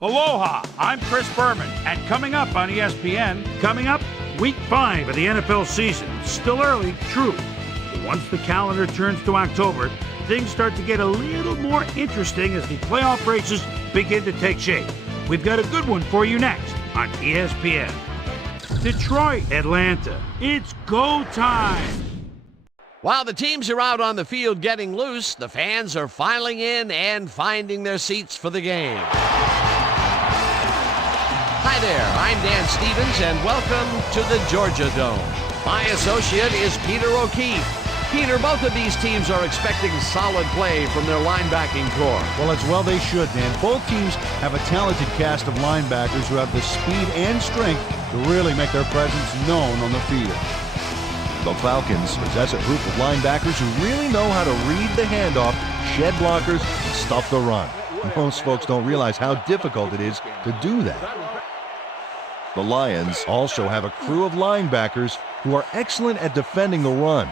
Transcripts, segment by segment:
Aloha, I'm Chris Berman, and coming up on ESPN, Week 5 of the NFL season. Still early, true. But once the calendar turns to October, things start to get a little more interesting as the playoff races begin to take shape. We've got a good one for you next on ESPN. Detroit, Atlanta, it's go time! While the teams are out on the field getting loose, the fans are filing in and finding their seats for the game. Hi there, I'm Dan Stevens, and welcome to the Georgia Dome. My associate is Peter O'Keefe. Peter, both of these teams are expecting solid play from their linebacking core. Well, as well they should, Dan. Both teams have a talented cast of linebackers who have the speed and strength to really make their presence known on the field. The Falcons possess a group of linebackers who really know how to read the handoff, shed blockers, and stuff the run. Most folks don't realize how difficult it is to do that. The Lions also have a crew of linebackers who are excellent at defending the run.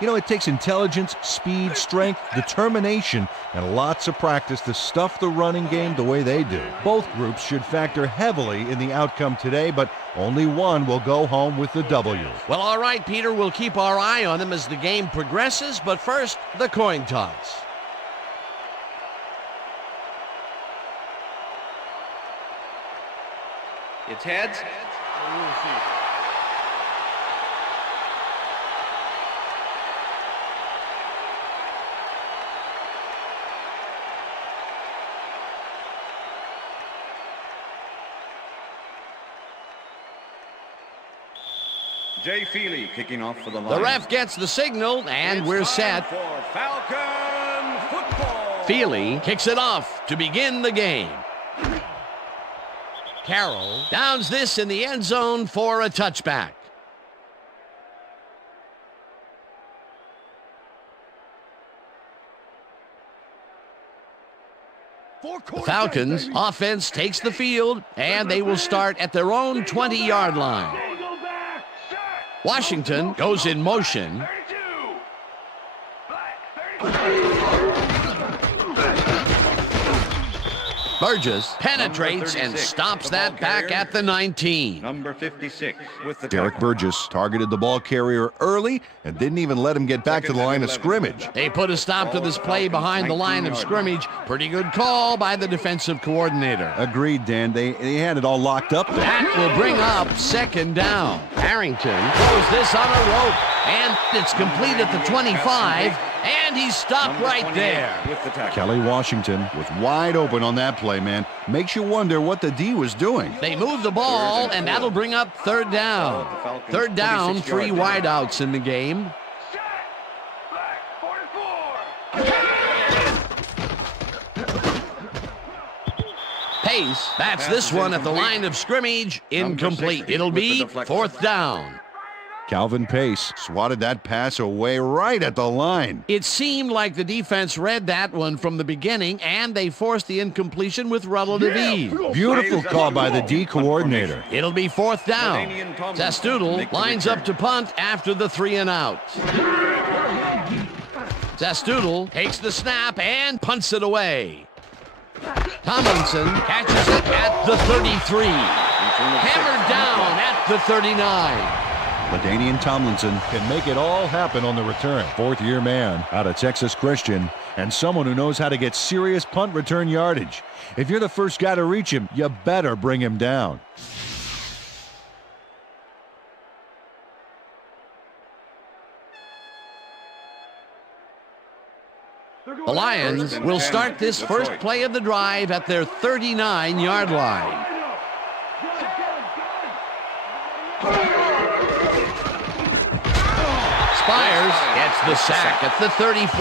You know, it takes intelligence, speed, strength, determination, and lots of practice to stuff the running game the way they do. Both groups should factor heavily in the outcome today, but only one will go home with the W. Well, all right, Peter, we'll keep our eye on them as the game progresses, but first, the coin toss. It's heads. Jay Feely kicking off for the Lions. The ref gets the signal, and we're set. For Falcon football. Feely kicks it off to begin the game. Carroll downs this in the end zone for a touchback. The Falcons offense takes the field, and they will start at their own 20-yard line. Washington goes in motion. Burgess penetrates and stops that back at the 19. Number 56 with the Derek Burgess targeted the ball carrier early and didn't even let him get back to the line of scrimmage. They put a stop to this play behind the line of scrimmage. Pretty good call by the defensive coordinator. Agreed, Dan. They had it all locked up there. That will bring up second down. Harrington throws this on a rope, and it's complete at the 25. And he's stopped right there. Kelly Washington was wide open on that play, man. Makes you wonder what the D was doing. They move the ball, and that'll bring up third down. Third down, 3 wideouts in the game. Pace bats this one at the line of scrimmage. Incomplete. It'll be fourth down. Calvin Pace swatted that pass away right at the line. It seemed like the defense read that one from the beginning, and they forced the incompletion with relative ease. Beautiful call by the D coordinator. It'll be fourth down. Zastoodle lines up to punt after the 3 and out. Zastoodle takes the snap and punts it away. Tomlinson catches it at the 33. Hammered down at the 39. LaDainian Tomlinson can make it all happen on the return. Fourth-year man out of Texas Christian, and someone who knows how to get serious punt return yardage. If you're the first guy to reach him, you better bring him down. The Lions will start this first play of the drive at their 39-yard line. Spires gets the sack at the 34.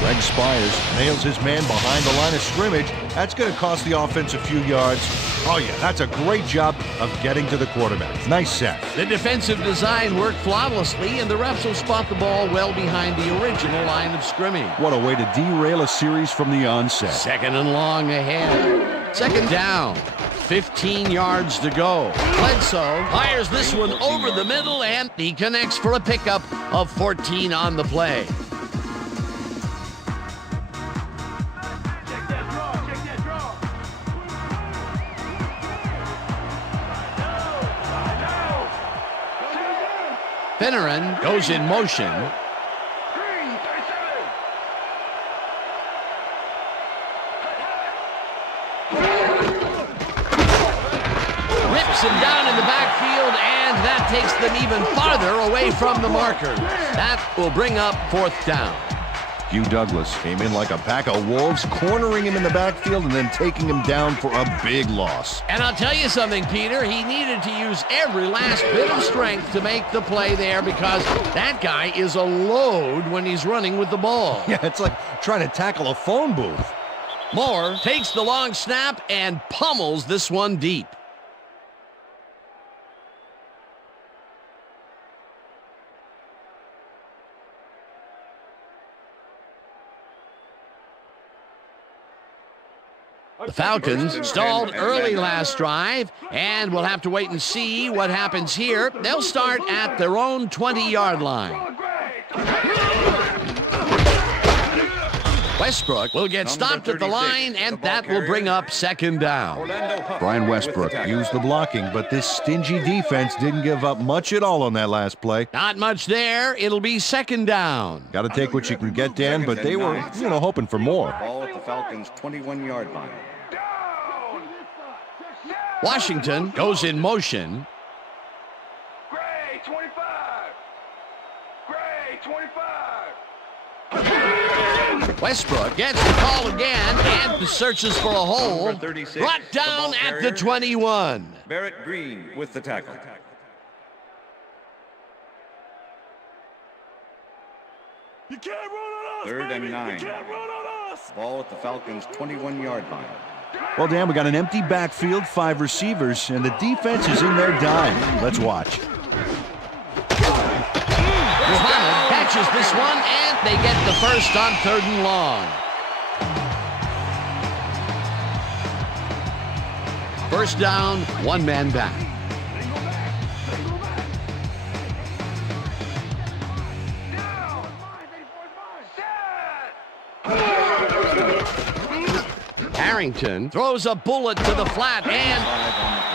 Greg Spires nails his man behind the line of scrimmage. That's going to cost the offense a few yards. Oh, yeah, that's a great job of getting to the quarterback. Nice sack. The defensive design worked flawlessly, and the refs will spot the ball well behind the original line of scrimmage. What a way to derail a series from the onset. Second and long ahead. Second down. 15 yards to go. Bledsoe fires this one over the middle, and he connects for a pickup of 14 on the play. Finneran goes in motion. Rips him down in the backfield, and that takes them even farther away from the markers. That will bring up 4th down. Hugh Douglas came in like a pack of wolves, cornering him in the backfield and then taking him down for a big loss. And I'll tell you something, Peter, he needed to use every last bit of strength to make the play there because that guy is a load when he's running with the ball. Yeah, it's like trying to tackle a phone booth. Moore takes the long snap and pummels this one deep. The Falcons stalled early last drive, and we'll have to wait and see what happens here. They'll start at their own 20-yard line. Westbrook will get stopped at the line, and that will bring up 2nd down. Brian Westbrook used the blocking, but this stingy defense didn't give up much at all on that last play. Not much there. It'll be 2nd down. Got to take what you can get, Dan, but they were, hoping for more. Ball at the Falcons' 21-yard line. Washington goes in motion. Gray, 25. Gray, 25. Westbrook gets the call again and searches for a hole. Number 36, Brought down at the 21. Barrett Green with the tackle. You can't run on us, 3rd and baby. 9. You can't run on us. Ball at the Falcons' 21-yard line. Well, Dan, we got an empty backfield, 5 receivers, and the defense is in their dime. Let's watch. Muhammad catches this one, and they get the first on 3rd and long. First down, 1 man back. Harrington throws a bullet to the flat, and 5 on the play.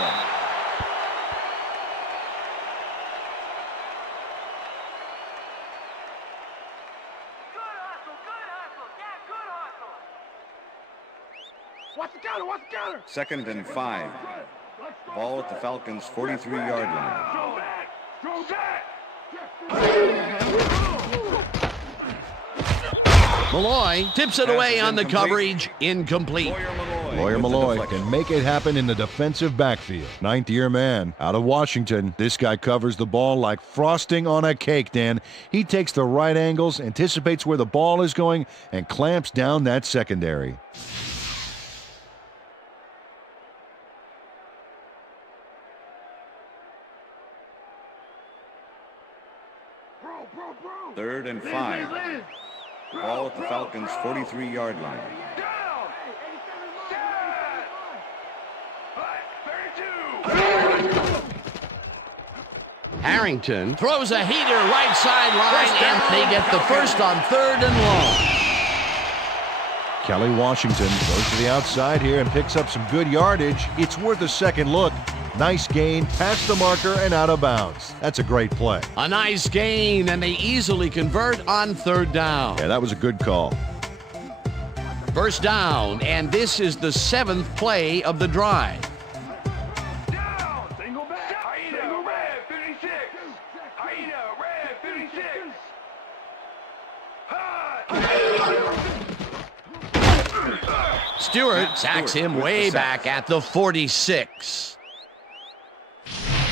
Watch the counter, watch the counter. 2nd and 5. Ball at the Falcons' 43-yard line. Throw back, throw back. Malloy tips it away on the coverage. Incomplete. Lawyer Malloy can make it happen in the defensive backfield. 9th-year man out of Washington. This guy covers the ball like frosting on a cake, Dan. He takes the right angles, anticipates where the ball is going, and clamps down that secondary. Bro. 3rd and 5. Ball at the Falcons' 43-yard line. Down. Set. 32. Harrington throws a heater right sideline, and they get the first on 3rd and long. Kelly Washington goes to the outside here and picks up some good yardage. It's worth a second look. Nice gain, past the marker and out of bounds. That's a great play. A nice gain, and they easily convert on 3rd down. Yeah, that was a good call. First down, and this is the 7th play of the drive. Down. Single back. Single red, 56. Hyena, red, 56. Hot. Stewart sacks him way back at the 46.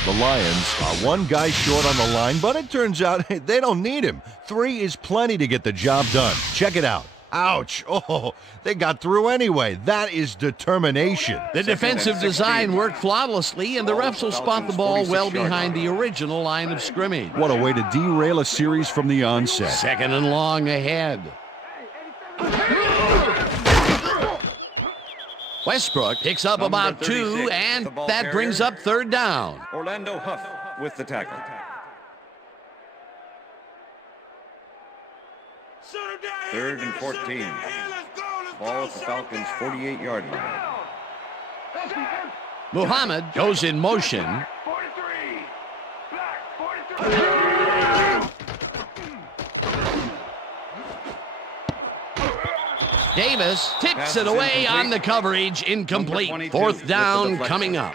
The Lions are one guy short on the line, but it turns out they don't need him. 3 is plenty to get the job done. Check it out. Ouch. Oh, they got through anyway. That is determination. The defensive design worked flawlessly, and the refs will spot the ball well behind the original line of scrimmage. What a way to derail a series from the onset. 2nd and long ahead. Westbrook picks up Number about 2, 36, and the ball that brings carrier. up 3rd down. Orlando Huff with the tackle. Shut him down. 3rd and 14. Ball at the Falcons' 48-yard line. Muhammad goes in motion. 43. Black, 43. Davis tips Pass it is away incomplete. on the coverage. Incomplete. Number 22 Fourth with the down deflection. coming up.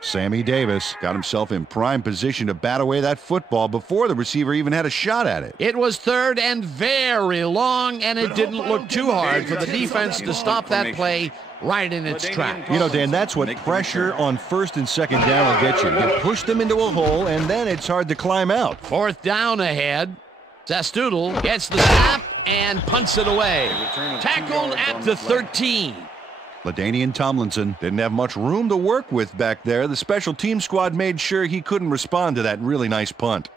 Sammy Davis got himself in prime position to bat away that football before the receiver even had a shot at it. It was third and very long, and it didn't look too hard for the defense to stop that play right in its tracks. You know, Dan, that's what pressure on first and second down will get you. You push them into a hole, and then it's hard to climb out. Fourth down ahead. Zastoodle gets the snap and punts it away. Tackled at the 13. LaDainian Tomlinson didn't have much room to work with back there. The special team squad made sure he couldn't respond to that really nice punt.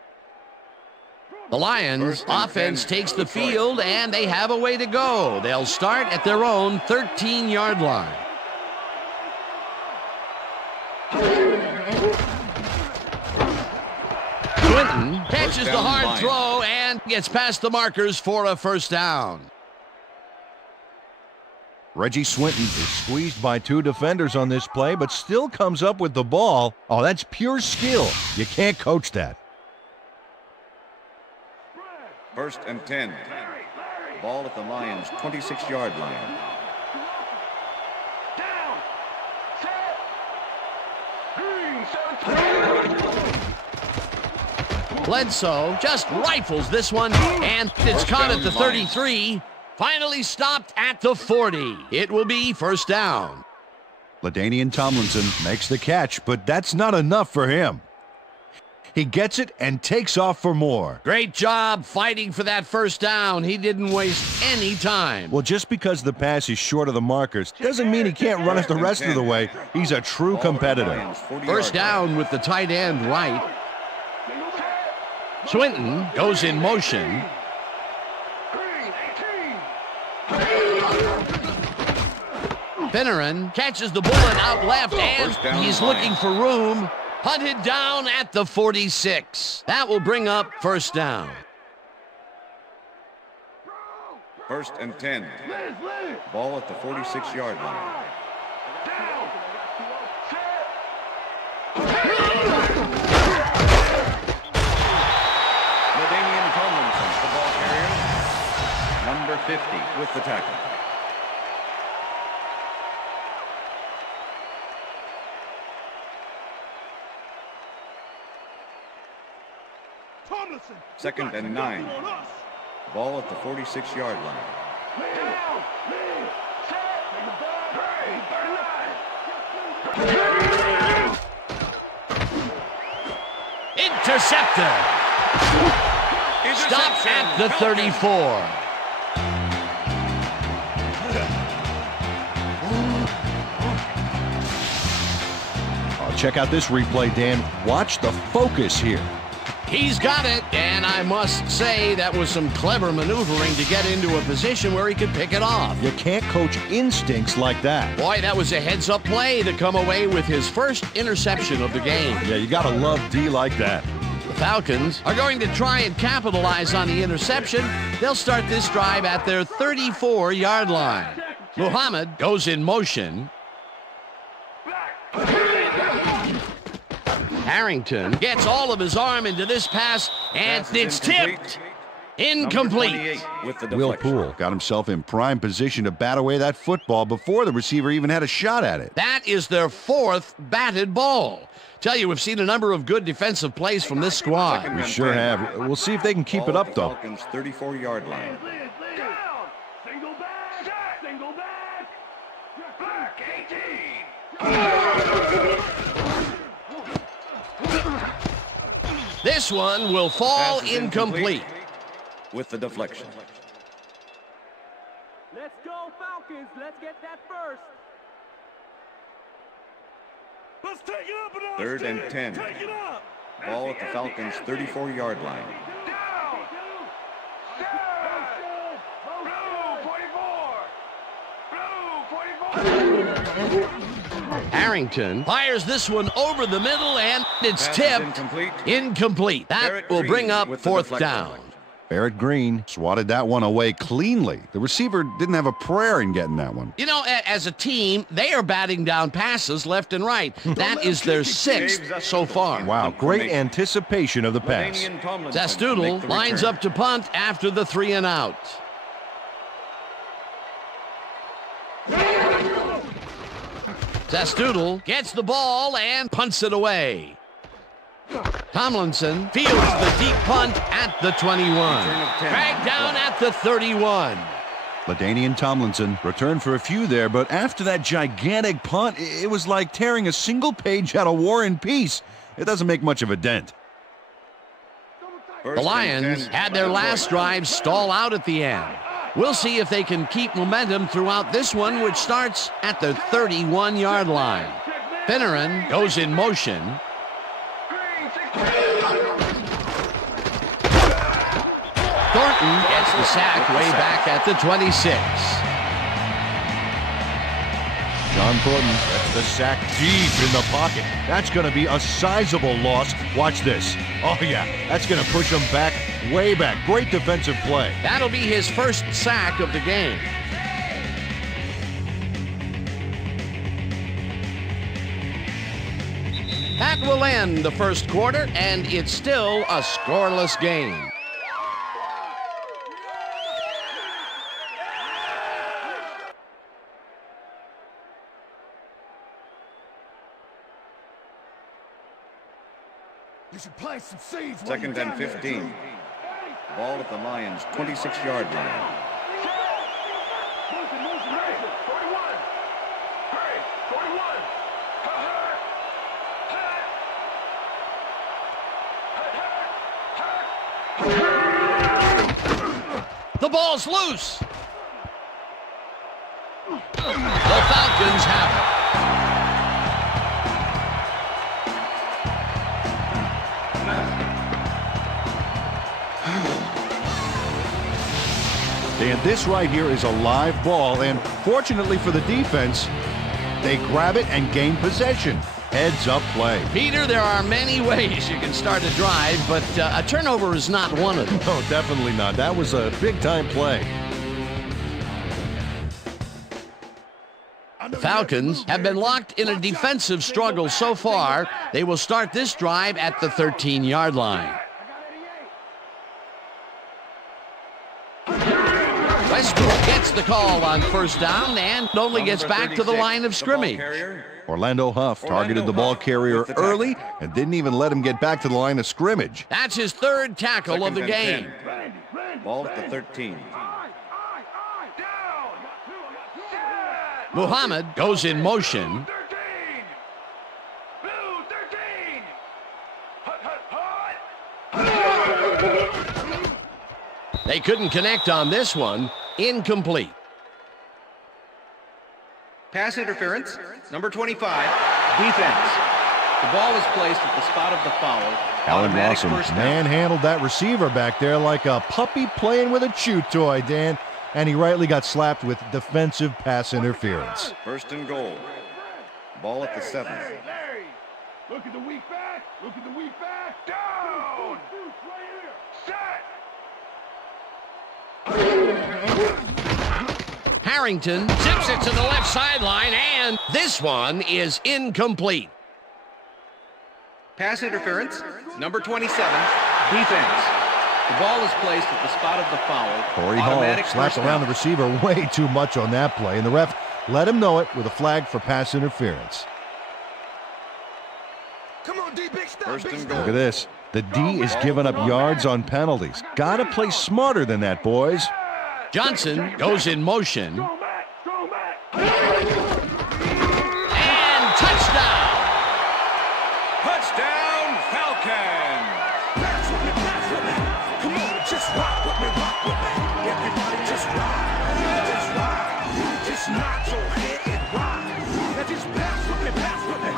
The Lions offense takes the field, and they have a way to go. They'll start at their own 13-yard line. Swinton catches the hard throw and gets past the markers for a first down. Reggie Swinton is squeezed by two defenders on this play, but still comes up with the ball. Oh, that's pure skill. You can't coach that. First and 10. Ball at the Lions' 26-yard line. Down. Set. Green. 17. Bledsoe just rifles this one, and it's caught at the 33. Finally stopped at the 40. It will be first down. LaDainian Tomlinson makes the catch, but that's not enough for him. He gets it and takes off for more. Great job fighting for that first down. He didn't waste any time. Well, just because the pass is short of the markers doesn't mean he can't run it the rest of the way. He's a true competitor. First down with the tight end right. Swinton goes in motion. Finneran catches the bullet out left, and he's looking for room. Hunted down at the 46. That will bring up first down. First and 10. Ball at the 46-yard line. LaDainian Tomlinson, the ball carrier. Number 50 with the tackle. Second and 9. Ball at the 46-yard line. Intercepted. Stopped at the 34. Check out this replay, Dan. Watch the focus here. He's got it, and I must say that was some clever maneuvering to get into a position where he could pick it off. You can't coach instincts like that. Boy, that was a heads-up play to come away with his first interception of the game. Yeah, you gotta love D like that. The Falcons are going to try and capitalize on the interception. They'll start this drive at their 34-yard line. Muhammad goes in motion. Harrington gets all of his arm into this pass, and it's tipped. Incomplete. With the Will deflection. Poole got himself in prime position to bat away that football before the receiver even had a shot at it. That is their fourth batted ball. Tell you, we've seen a number of good defensive plays from this squad. Second We and sure 10. have. We'll see if they can keep Ball it at up, the though. Falcons' 34-yard line. Down. Single back. Single back. Back 18. This one will fall Pass is incomplete. With the deflection. Let's go, Falcons. Let's get that first. Let's take it up another. Third and 10. Take it up. Ball at the Falcons' 34-yard line. Down. Set. Blue 44. Blue 44. Harrington fires this one over the middle, and it's Pass is tipped. incomplete. Incomplete. That Barrett will Green bring up with the fourth deflection. down. Barrett Green swatted that one away cleanly. The receiver didn't have a prayer in getting that one. You know, as a team, they are batting down passes left and right. That is their sixth so far. Wow, great anticipation of the pass. LaDainian Tomlinson make Zastoodle the lines return. up to punt after the 3 and out. Testudo gets the ball and punts it away. Tomlinson fields the deep punt at the 21. Dragged down at the 31. LaDainian Tomlinson returned for a few there, but after that gigantic punt, it was like tearing a single page out of War and Peace. It doesn't make much of a dent. The Lions had their last drive stall out at the end. We'll see if they can keep momentum throughout this one, which starts at the 31-yard line. Finneran goes in motion. Thornton gets the sack way back at the 26. John Thornton gets the sack deep in the pocket. That's going to be a sizable loss. Watch this. Oh, yeah, that's going to push him back, way back. Great defensive play. That'll be his first sack of the game. That will end the first quarter, and it's still a scoreless game. You should plant some seeds. Second and 15. Ball at the Lions' 26-yard line. The ball's loose. The Falcons have it. And this right here is a live ball, and fortunately for the defense, they grab it and gain possession. Heads up play. Peter, there are many ways you can start a drive, but a turnover is not one of them. No, definitely not. That was a big-time play. The Falcons have been locked in a defensive struggle so far. They will start this drive at the 13-yard line. Westbrook gets the call on first down and only gets back to the line of scrimmage. Orlando Huff targeted the ball carrier early and didn't even let him get back to the line of scrimmage. That's his third tackle of the game. Ball at the 13. Muhammad goes in motion. They couldn't connect on this one. Incomplete. Pass interference, number 25, defense. The ball is placed at the spot of the foul. Alan Automatic Rossum first down. manhandled that receiver back there like a puppy playing with a chew toy, Dan, and he rightly got slapped with defensive pass interference. First and goal. Ball at the 7. Larry, look at the weak back. Look at the weak back. Down. Harrington zips it to the left sideline, and this one is incomplete. Pass interference, number 27, defense. The ball is placed at the spot of the foul. Corey Hall Automatic slapped first around down. the receiver way too much on that play, and the ref let him know it with a flag for pass interference. Come on, D, big stop. First Big and stop. goal. Look at this. The D is giving up yards on penalties. Gotta play smarter than that, boys. Johnson goes in motion. Strong back. Strong back. And touchdown! Touchdown, Falcons! Come on, just rock with me, rock with me. Everybody just rock. Just nod your head and rock. Now just pass with me, pass with me.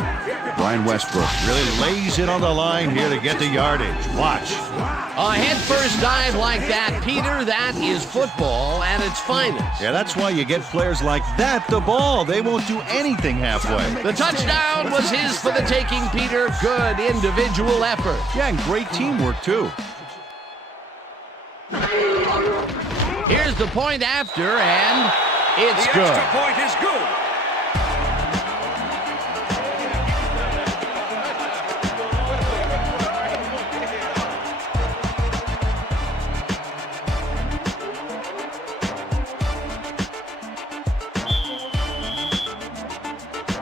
Brian Westbrook really lays it on the line here to get the yardage. Watch. A head-first dive like that, Peter, that is football at its finest. Yeah, that's why you get players like that the ball. They won't do anything halfway. The touchdown was his for the taking, Peter. Good individual effort. Yeah, and great teamwork, too. Here's the point after, and it's The good. extra point is good.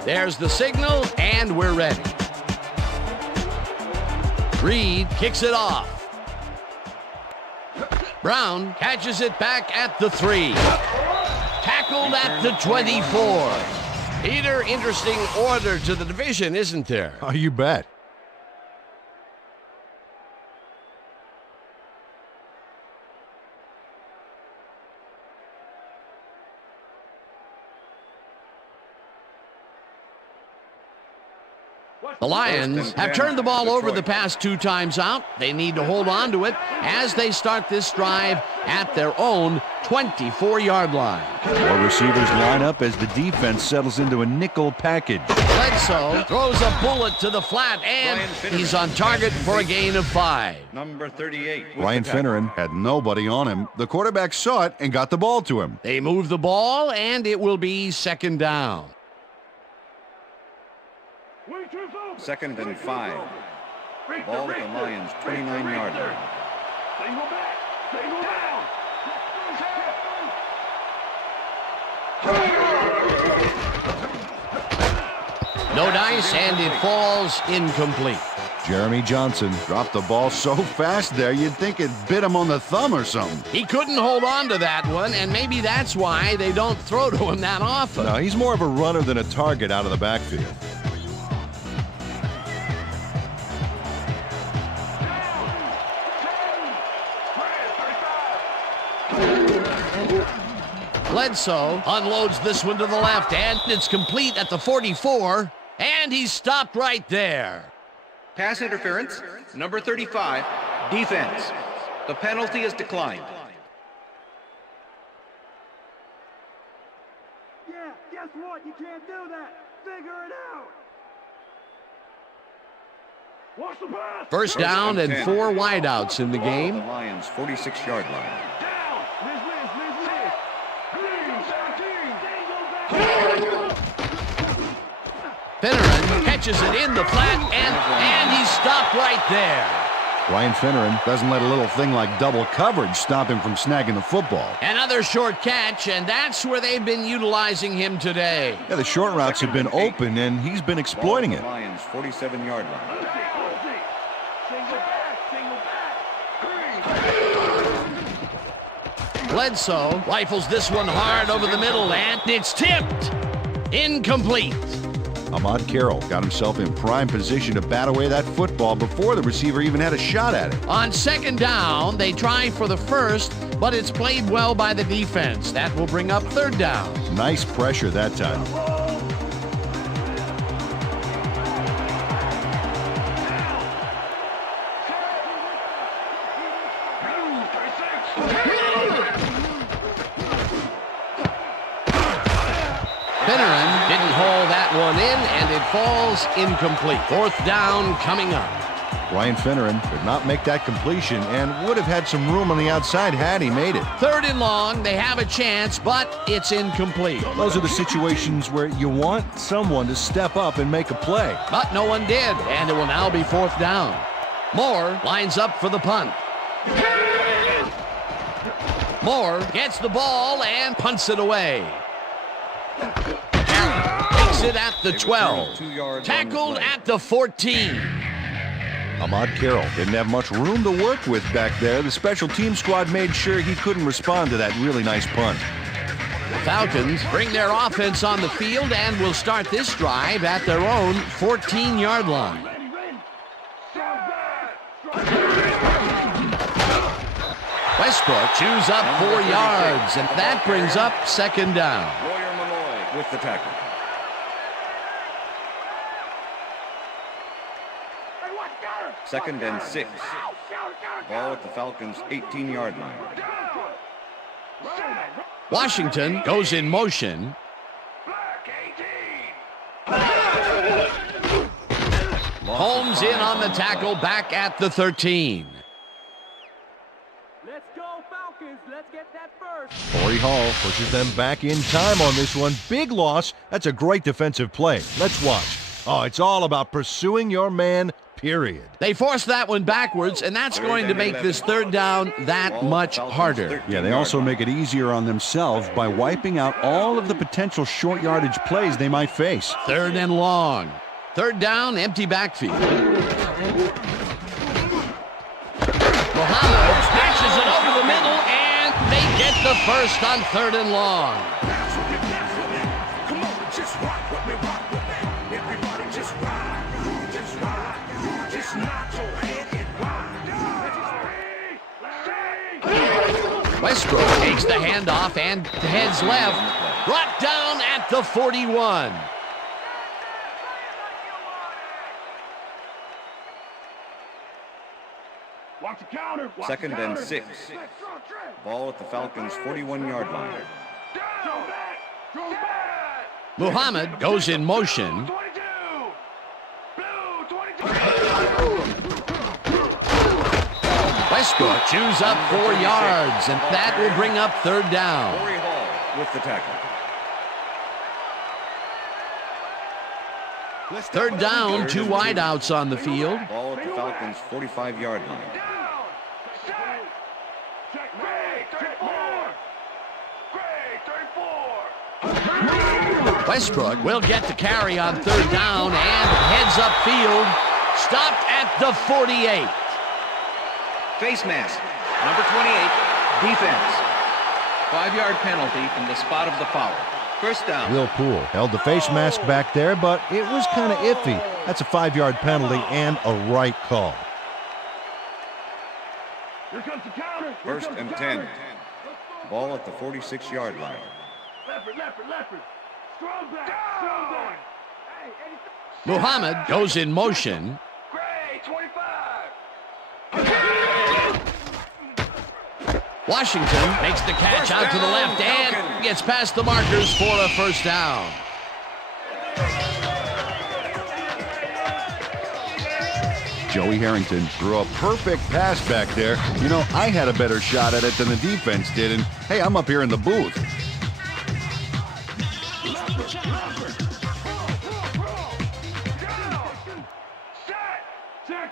Their There's the signal, and we're ready. Reed kicks it off. Brown catches it back at the 3. Tackled at the 24. Peter, interesting order to the division, isn't there? Oh, you bet. The Lions have turned the ball over the past 2 times out. They need to hold on to it as they start this drive at their own 24-yard line. More receivers line up as the defense settles into a nickel package. Bledsoe throws a bullet to the flat, and he's on target for a gain of 5. Number 38. Ryan Finneran had nobody on him. The quarterback saw it and got the ball to him. They move the ball, and it will be 2nd down. 2nd and 5. Ball at the Lions' 29-yard line. No dice, and it falls incomplete. Jeremy Johnson dropped the ball so fast there you'd think it bit him on the thumb or something. He couldn't hold on to that one, and maybe that's why they don't throw to him that often. No, he's more of a runner than a target out of the backfield. Bledsoe unloads this one to the left, and it's complete at the 44, and he's stopped right there. Pass interference, number 35, defense. The penalty is declined. Yeah, guess what? You can't do that. Figure it out. Watch the pass. First down and 4 wideouts in the game. The Lions' 46-yard line. Down. Miss. Finneran catches it in the flat, and he's stopped right there. Ryan Finneran doesn't let a little thing like double coverage stop him from snagging the football. Another short catch, and that's where they've been utilizing him today. Yeah, the short routes have been open, and he's been exploiting it. The Lions' 47-yard line. Bledsoe rifles this one hard over the middle, and it's tipped. Incomplete. Ahmad Carroll got himself in prime position to bat away that football before the receiver even had a shot at it. On 2nd down, they try for the first, but it's played well by the defense. That will bring up 3rd down. Nice pressure that time. Finneran didn't haul that one in, and it falls incomplete. 4th down coming up. Ryan Finneran could not make that completion and would have had some room on the outside had he made it. 3rd and long, they have a chance, but it's incomplete. Those are the situations where you want someone to step up and make a play. But no one did, and it will now be 4th down. Moore lines up for the punt. Moore gets the ball and punts it away. Takes it at the 12. Tackled at the 14. Ahmad Carroll didn't have much room to work with back there. The special team squad made sure he couldn't respond to that really nice punt. The Falcons bring their offense on the field and will start this drive at their own 14-yard line. Westbrook chews up 4 yards, and that brings up 2nd down. With the tackle. Second and 6. Ball at the Falcons' 18-yard line. Washington goes in motion. Holmes in on the tackle, back at the 13. Let's go, Falcons. Let's get that first. Corey Hall pushes them back in time on this one. Big loss. That's a great defensive play. Let's watch. Oh, it's all about pursuing your man, period. They force that one backwards, and that's going to make this third down that much harder. Yeah, they also make it easier on themselves by wiping out all of the potential short yardage plays they might face. Third and long. Third down, empty backfield. Muhammad patches it over the middle, and they get the first on third and long. Come on, just rock with me, rock with me. Everybody just ride, just ride. Just nod your head and ride. Westbrook takes the handoff and heads left. Brought down at the 41. Watch the counter. Watch Second the and counter. 6. Ball at the Falcons' 41-yard line. Throw back. Throw back. Muhammad goes in motion. 22. Blue 22. Westbrook chews up 4 yards, and that will bring up third down. Corey Hall with the tackle. Third down, 2 wideouts on the field. Ball at the Falcons' 45-yard line. Check. Gray 34. Gray 34. Westbrook will get the carry on third down and heads upfield. Stopped at the 48. Face mask, number 28, defense. 5-yard penalty from the spot of the foul. First down. Will Poole held the face mask back there, but it was kind of iffy. That's a 5-yard penalty and a right call. Here comes the counter. Here First comes and the 10. counter. Ball at the 46-yard line. Leopard. Strong back. Strong back. Muhammad goes in motion. Gray 25. Washington makes the catch out to the left and gets past the markers for a first down. Joey Harrington threw a perfect pass back there. You know, I had a better shot at it than the defense did, and hey, I'm up here in the booth. Check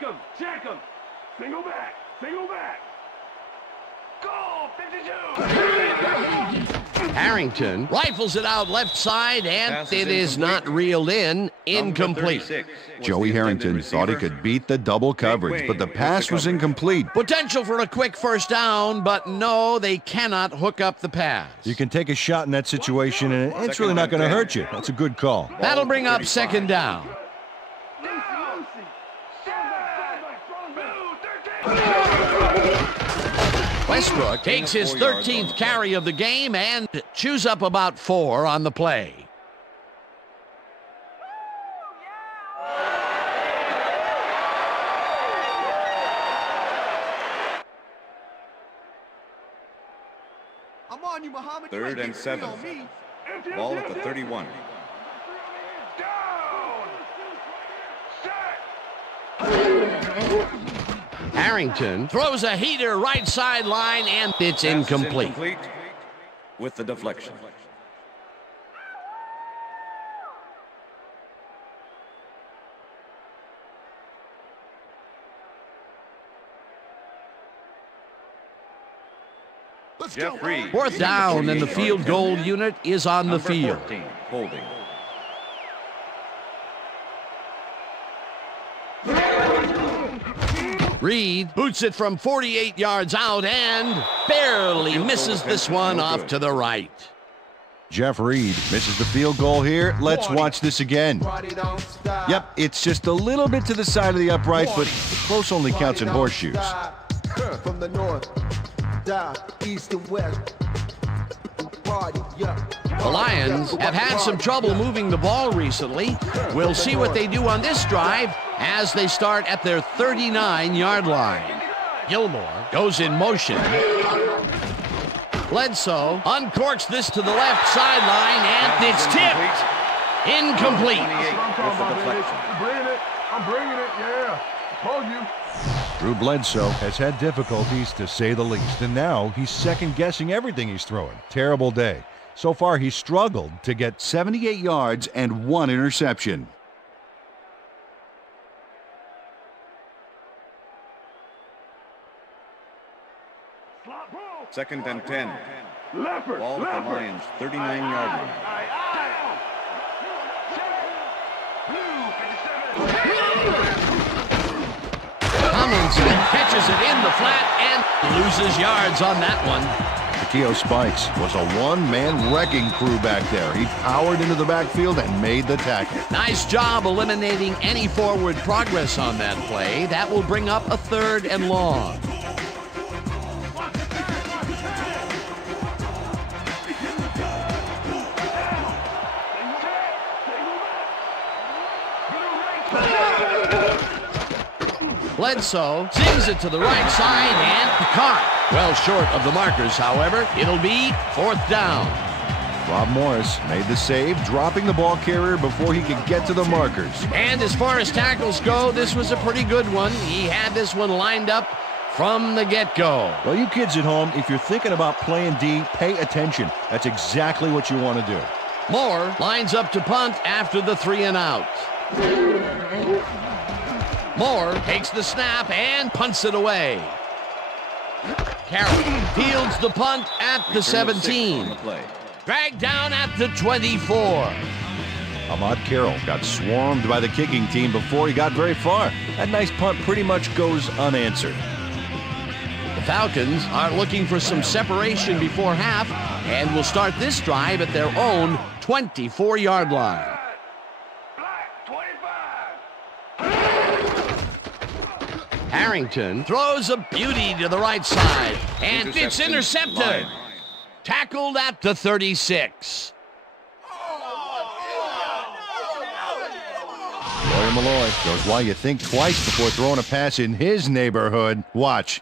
him. Single back. Goal 52. Harrington rifles it out left side, and Pass it is is not reeled in. Incomplete. Number 36 was Joey the Harrington intended thought he receiver. could beat the double coverage, but the pass was incomplete. Potential for a quick first down, but no, they cannot hook up the pass. You can take a shot in that situation, and it's really not going to hurt you. That's a good call. That'll bring up second down. Westbrook takes his 13th carry of the game and chews up about 4 on the play. I'm on you, Muhammad. You Third ain't and getting 7. on me. Ball at the 31. Harrington throws a heater right sideline, and it's Pass is incomplete. incomplete with the deflection. Jeff Reed. Fourth down, and the field goal unit is on the Number field. 14, holding. Reed boots it from 48 yards out and barely misses this one off to the right. Jeff Reed misses the field goal here. Let's watch this again. Yep, it's just a little bit to the side of the upright, but close only counts in horseshoes. From the north, south, east, and west. Party, yeah. The Lions have had some trouble moving the ball recently. We'll see what they do on this drive as they start at their 39-yard line. Gilmore goes in motion. Bledsoe uncorks this to the left sideline, and it's tipped. Incomplete. 28 with the deflection. I'm bringing it. Yeah. Told you. Drew Bledsoe has had difficulties, to say the least, and now he's second-guessing everything he's throwing. Terrible day. So far, he's struggled to get 78 yards and 1 interception. Second and 10. Leopard, Ball at the leopard. Lions' 39-yard line. Tomlinson catches it in the flat and loses yards on that one. Takeo Spikes was a one-man wrecking crew back there. He powered into the backfield and made the tackle. Nice job eliminating any forward progress on that play. That will bring up a 3rd and long. Bledsoe sings it to the right side and caught. Well short of the markers, however. It'll be 4th down. Rob Morris made the save, dropping the ball carrier before he could get to the markers. And as far as tackles go, this was a pretty good one. He had this one lined up from the get-go. Well, you kids at home, if you're thinking about playing D, pay attention. That's exactly what you want to do. Moore lines up to punt after the 3 and out. Moore takes the snap and punts it away. Carroll fields the punt at the 17. Dragged down at the 24. Ahmad Carroll got swarmed by the kicking team before he got very far. That nice punt pretty much goes unanswered. The Falcons are looking for some separation before half and will start this drive at their own 24-yard line. Harrington throws a beauty to the right side, and it's intercepted. Tackled at the 36. Larry Malloy shows why you think twice before throwing a pass in his neighborhood. Watch.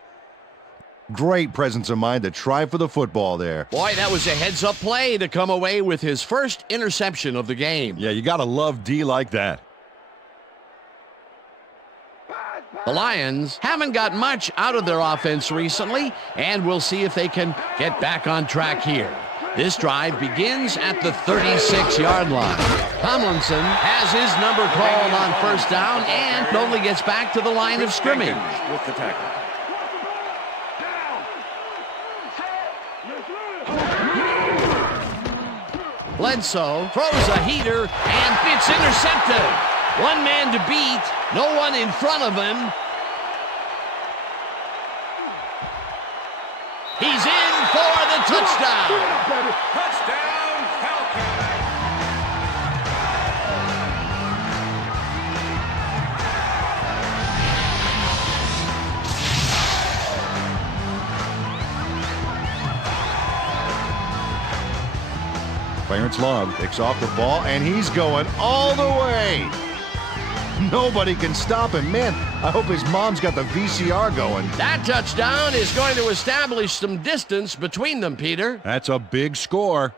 Great presence of mind to try for the football there. Boy, that was a heads-up play to come away with his first interception of the game. Yeah, you got to love D like that. The Lions haven't got much out of their offense recently, and we'll see if they can get back on track here. This drive begins at the 36-yard line. Tomlinson has his number called on 1st down and only gets back to the line of scrimmage. With the tackle. Bledsoe throws a heater, and it's intercepted. One man to beat, no one in front of him. He's in for the touchdown. Touchdown, Falcons! Clarence Love picks off the ball, and he's going all the way. Nobody can stop him. Man, I hope his mom's got the VCR going. That touchdown is going to establish some distance between them, Peter. That's a big score.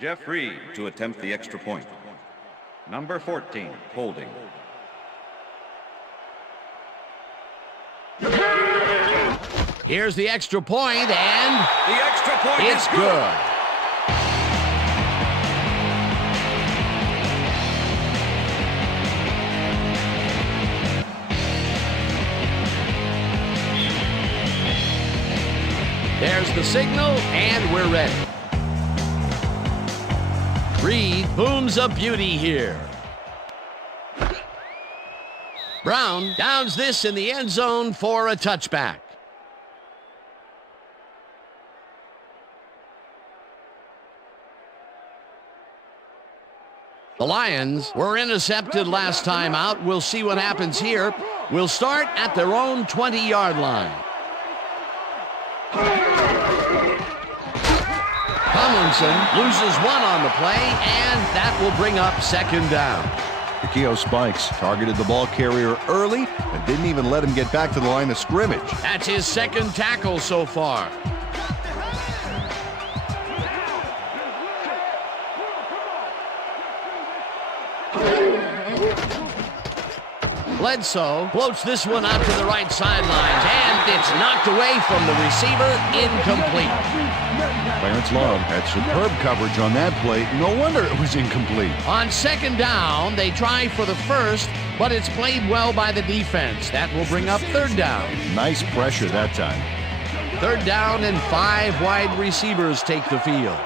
Jeff Reed to attempt the extra point. Number 14, holding. Here's the extra point, and The extra point it's is good. There's the signal, and we're ready. Reed booms a beauty here. Brown downs this in the end zone for a touchback. The Lions were intercepted last time out. We'll see what happens here. We'll start at their own 20-yard line. Tomlinson loses one on the play, and that will bring up 2nd down. Takeo Spikes targeted the ball carrier early and didn't even let him get back to the line of scrimmage. That's his 2nd tackle so far. Bledsoe floats this one out to the right sidelines, and it's knocked away from the receiver, incomplete. Clarence Long had superb coverage on that play. No wonder it was incomplete. On second down, they try for the first, but it's played well by the defense. That will bring up third down. Nice pressure that time. Third down and 5 wide receivers take the field.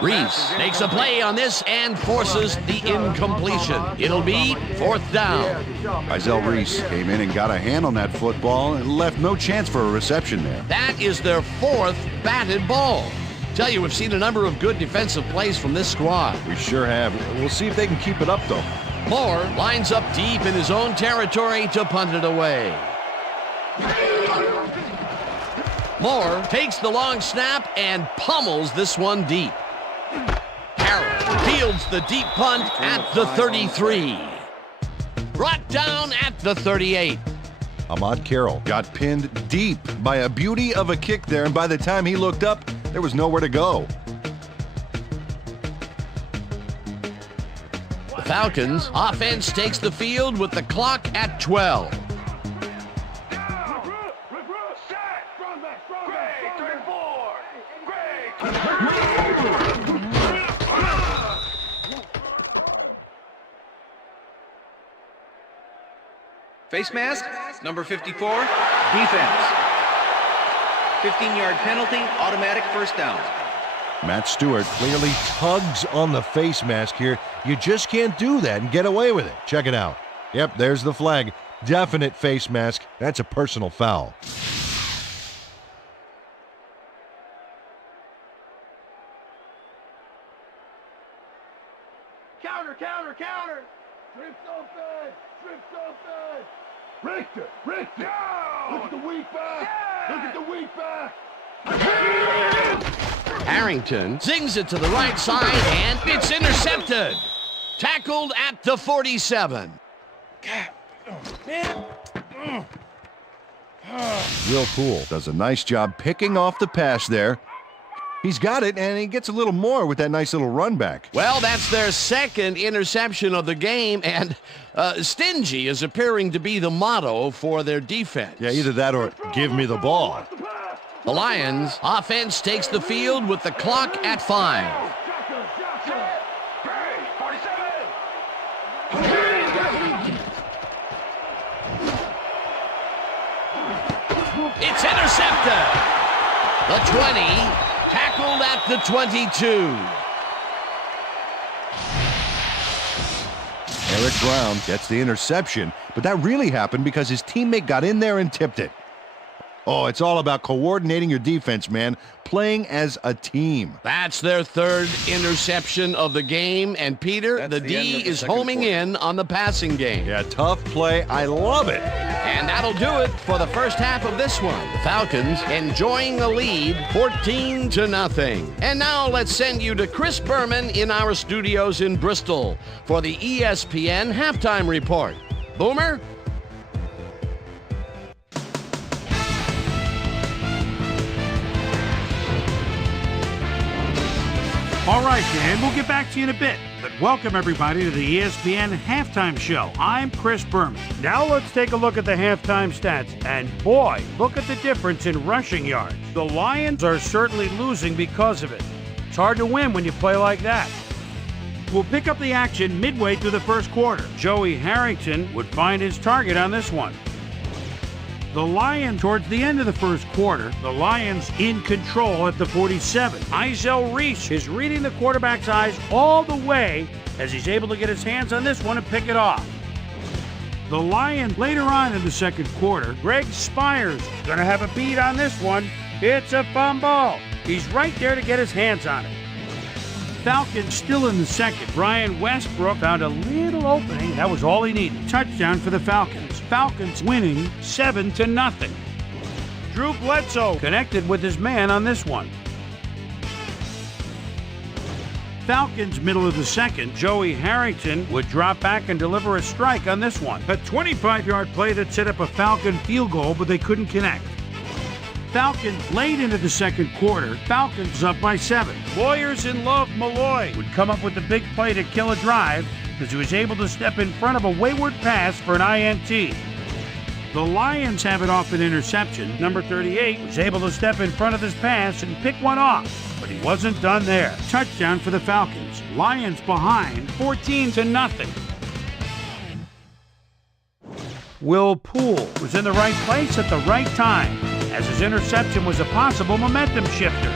Reese makes a play on this and forces the incompletion. It'll be fourth down. Isaiah Reese came in and got a hand on that football and left no chance for a reception there. That is their fourth batted ball. Tell you, we've seen a number of good defensive plays from this squad. We sure have. We'll see if they can keep it up, though. Moore lines up deep in his own territory to punt it away. Moore takes the long snap and pummels this one deep. Carroll fields the deep punt at the 33. Brought down at the 38. Ahmad Carroll got pinned deep by a beauty of a kick there, and by the time he looked up, there was nowhere to go. The Falcons offense takes the field with the clock at 12. Face mask, number 54, defense. 15-yard penalty, automatic first down. Matt Stewart clearly tugs on the face mask here. You just can't do that and get away with it. Check it out. Yep, there's the flag. Definite face mask. That's a personal foul. Counter, counter, counter! Trips open! Trips open! Richter! Richter! No! Look at the weak back! Yeah! Look at the weak back! Harrington zings it to the right side, and it's intercepted. Tackled at the 47. Will Poole does a nice job picking off the pass there. He's got it, and he gets a little more with that nice little run back. Well, that's their second interception of the game, and stingy is appearing to be the motto for their defense. Yeah, either that or give me the ball. The Lions offense takes the field with the clock at 5. It's intercepted. The 20, tackled at the 22. Eric Brown gets the interception, but that really happened because his teammate got in there and tipped it. Oh, it's all about coordinating your defense, man. Playing as a team. That's their third interception of the game. And Peter, the D is homing in on the passing game. Yeah, tough play. I love it. And that'll do it for the first half of this one. The Falcons enjoying a lead 14-0. And now let's send you to Chris Berman in our studios in Bristol for the ESPN halftime report. Boomer? All right, Dan, we'll get back to you in a bit. But welcome, everybody, to the ESPN Halftime Show. I'm Chris Berman. Now let's take a look at the halftime stats. And boy, look at the difference in rushing yards. The Lions are certainly losing because of it. It's hard to win when you play like that. We'll pick up the action midway through the first quarter. Joey Harrington would find his target on this one. The Lions, towards the end of the first quarter, the Lions in control at the 47. Isaiah Reese is reading the quarterback's eyes all the way as he's able to get his hands on this one and pick it off. The Lions, later on in the second quarter, Greg Spires going to have a beat on this one. It's a fumble. He's right there to get his hands on it. Falcons still in the second. Brian Westbrook found a little opening. That was all he needed. Touchdown for the Falcons. Falcons winning 7-0. Drew Bledsoe connected with his man on this one. Falcons middle of the second. Joey Harrington would drop back and deliver a strike on this one. A 25-yard play that set up a Falcon field goal, but they couldn't connect. Falcons late into the second quarter. Falcons up by 7. Lawyers in love, Malloy would come up with the big play to kill a drive because he was able to step in front of a wayward pass for an INT. The Lions have it off an interception. Number 38 was able to step in front of this pass and pick one off, but he wasn't done there. Touchdown for the Falcons. Lions behind 14-0. Will Poole was in the right place at the right time, as his interception was a possible momentum shifter.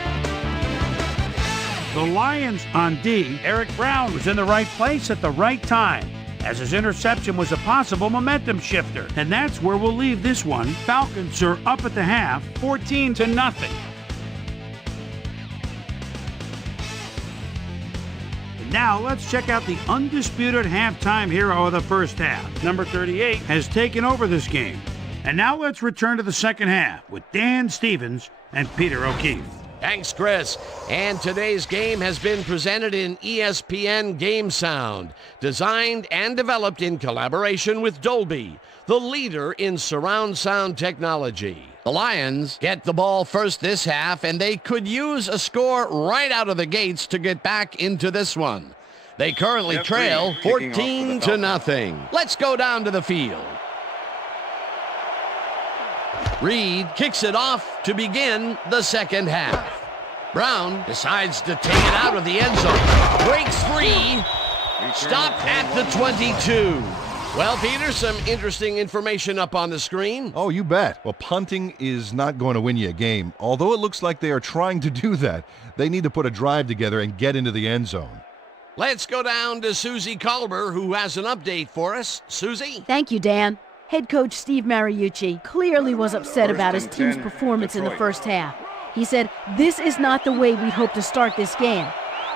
The Lions on D, Eric Brown was in the right place at the right time, as his interception was a possible momentum shifter. And that's where we'll leave this one. Falcons are up at the half, 14-0. Now let's check out the undisputed halftime hero of the first half. Number 38 has taken over this game. And now let's return to the second half with Dan Stevens and Peter O'Keefe. Thanks, Chris. And today's game has been presented in ESPN Game Sound, designed and developed in collaboration with Dolby, the leader in surround sound technology. The Lions get the ball first this half, and they could use a score right out of the gates to get back into this one. They currently trail 14-0. Let's go down to the field. Reed kicks it off to begin the second half. Brown decides to take it out of the end zone. Breaks free. Stopped at the 22. Well, Peter, some interesting information up on the screen. Oh, you bet. Well, punting is not going to win you a game. Although it looks like they are trying to do that, they need to put a drive together and get into the end zone. Let's go down to Susie Culber, who has an update for us. Susie? Thank you, Dan. Head coach Steve Mariucci clearly was upset about his team's performance in the first half. He said, "This is not the way we hope to start this game.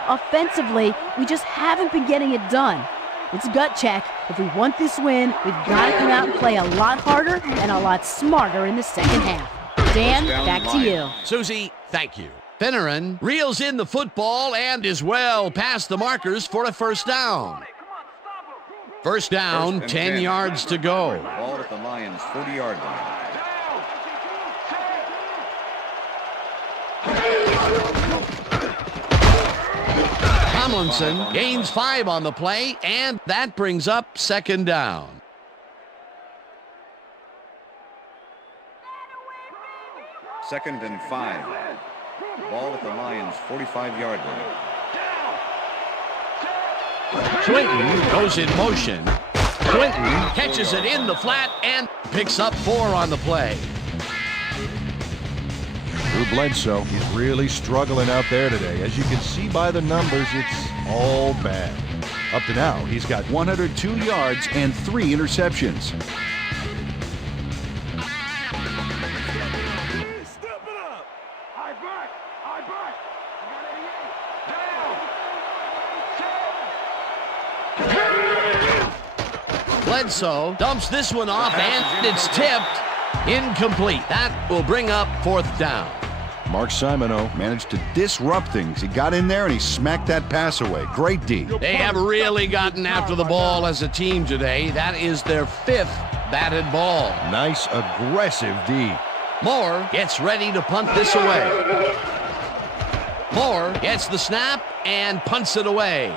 Offensively, we just haven't been getting it done. It's gut check. If we want this win, we've got to come out and play a lot harder and a lot smarter in the second half." Dan, back to you. Susie, thank you. Finneran reels in the football and is well past the markers for a first down. First down, 10 yards to go. Ball at the Lions' 40-yard line. Tomlinson gains 5 on the play, and that brings up second down. Second and 5. Ball at the Lions' 45-yard line. Clinton goes in motion. Clinton catches it in the flat and picks up 4 on the play. Drew Bledsoe is really struggling out there today. As you can see by the numbers, it's all bad. Up to now, he's got 102 yards and 3 interceptions. Step it up. I back. Bledsoe dumps this one off, and it's tipped. Incomplete. That will bring up fourth down. Mark Simoneau managed to disrupt things. He got in there and he smacked that pass away. Great D. They have really gotten after the ball as a team today. That is their 5th batted ball. Nice, aggressive D. Moore gets ready to punt this away. Moore gets the snap and punts it away.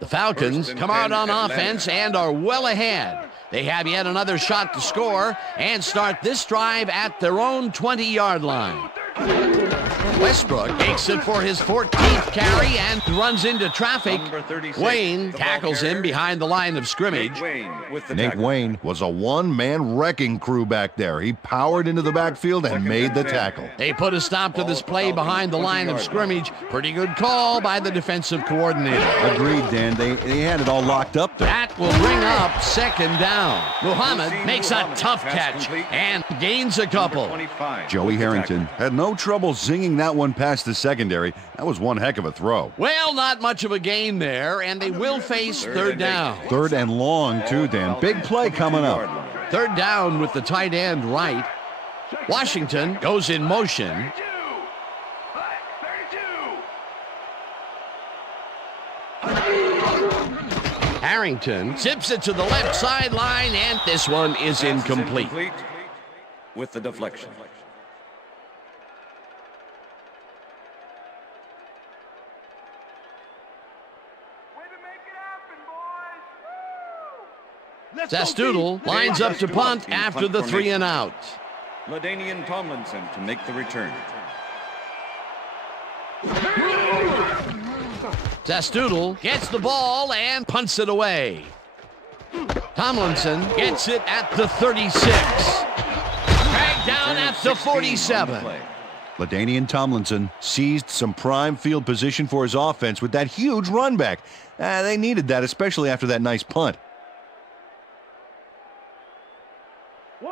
The Falcons come out on offense and are well ahead. They have yet another shot to score and start this drive at their own 20-yard line. Westbrook takes it for his 14th carry and runs into traffic. Wayne tackles him behind the line of scrimmage. Nate Wayne was a one-man wrecking crew back there. He powered into the backfield and made the tackle. They put a stop to this play behind the line of scrimmage. Pretty good call by the defensive coordinator. Agreed, Dan. They had it all locked up there. That will bring up second down. Muhammad makes a tough catch and gains a couple. Joey Harrington had no trouble zinging that one past the secondary. That was one heck of a throw. Well, not much of a gain there, and they will face third down. Third and long, too, Dan. Big play coming up. Third down with the tight end right. Washington goes in motion. Harrington zips it to the left sideline, and this one is incomplete. With the deflection. Zastoodle lines up to punt after the 3 and out. LaDainian Tomlinson to make the return. Zastoodle gets the ball and punts it away. Tomlinson gets it at the 36. Dragged down at the 47. LaDainian Tomlinson seized some prime field position for his offense with that huge run back. They needed that, especially after that nice punt.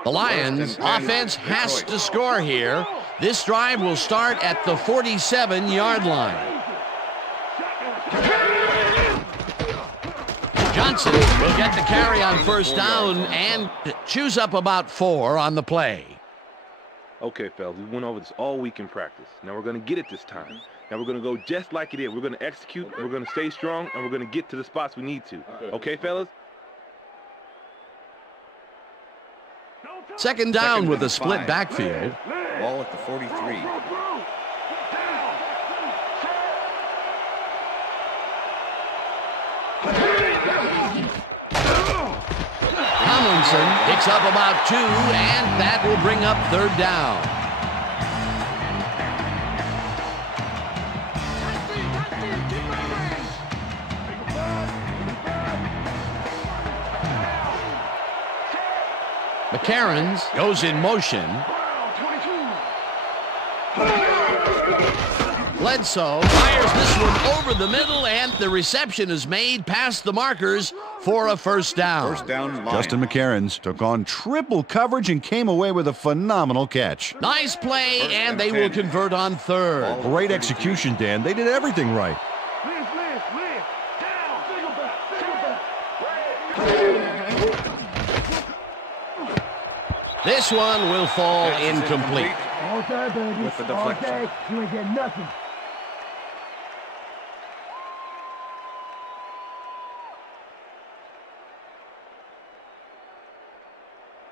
The Lions offense has to score here. This drive will start at the 47-yard line. Johnson will get the carry on first down and chews up about 4 on the play. Okay, fellas, we went over this all week in practice. Now we're going to get it this time. Now we're going to go just like it is. We're going to execute, we're going to stay strong, and we're going to get to the spots we need to. Okay, fellas? Second down with a split backfield. Ball at the 43. Tomlinson picks up about 2, and that will bring up third down. McCarron's goes in motion. Bledsoe fires this one over the middle, and the reception is made past the markers for a first down. First down, Lions. Justin McCarron's took on triple coverage and came away with a phenomenal catch. Nice play, and they will convert on third. Great execution, Dan. They did everything right. This one will fall incomplete. All day, baby. With the All deflection. day. You ain't getting nothing.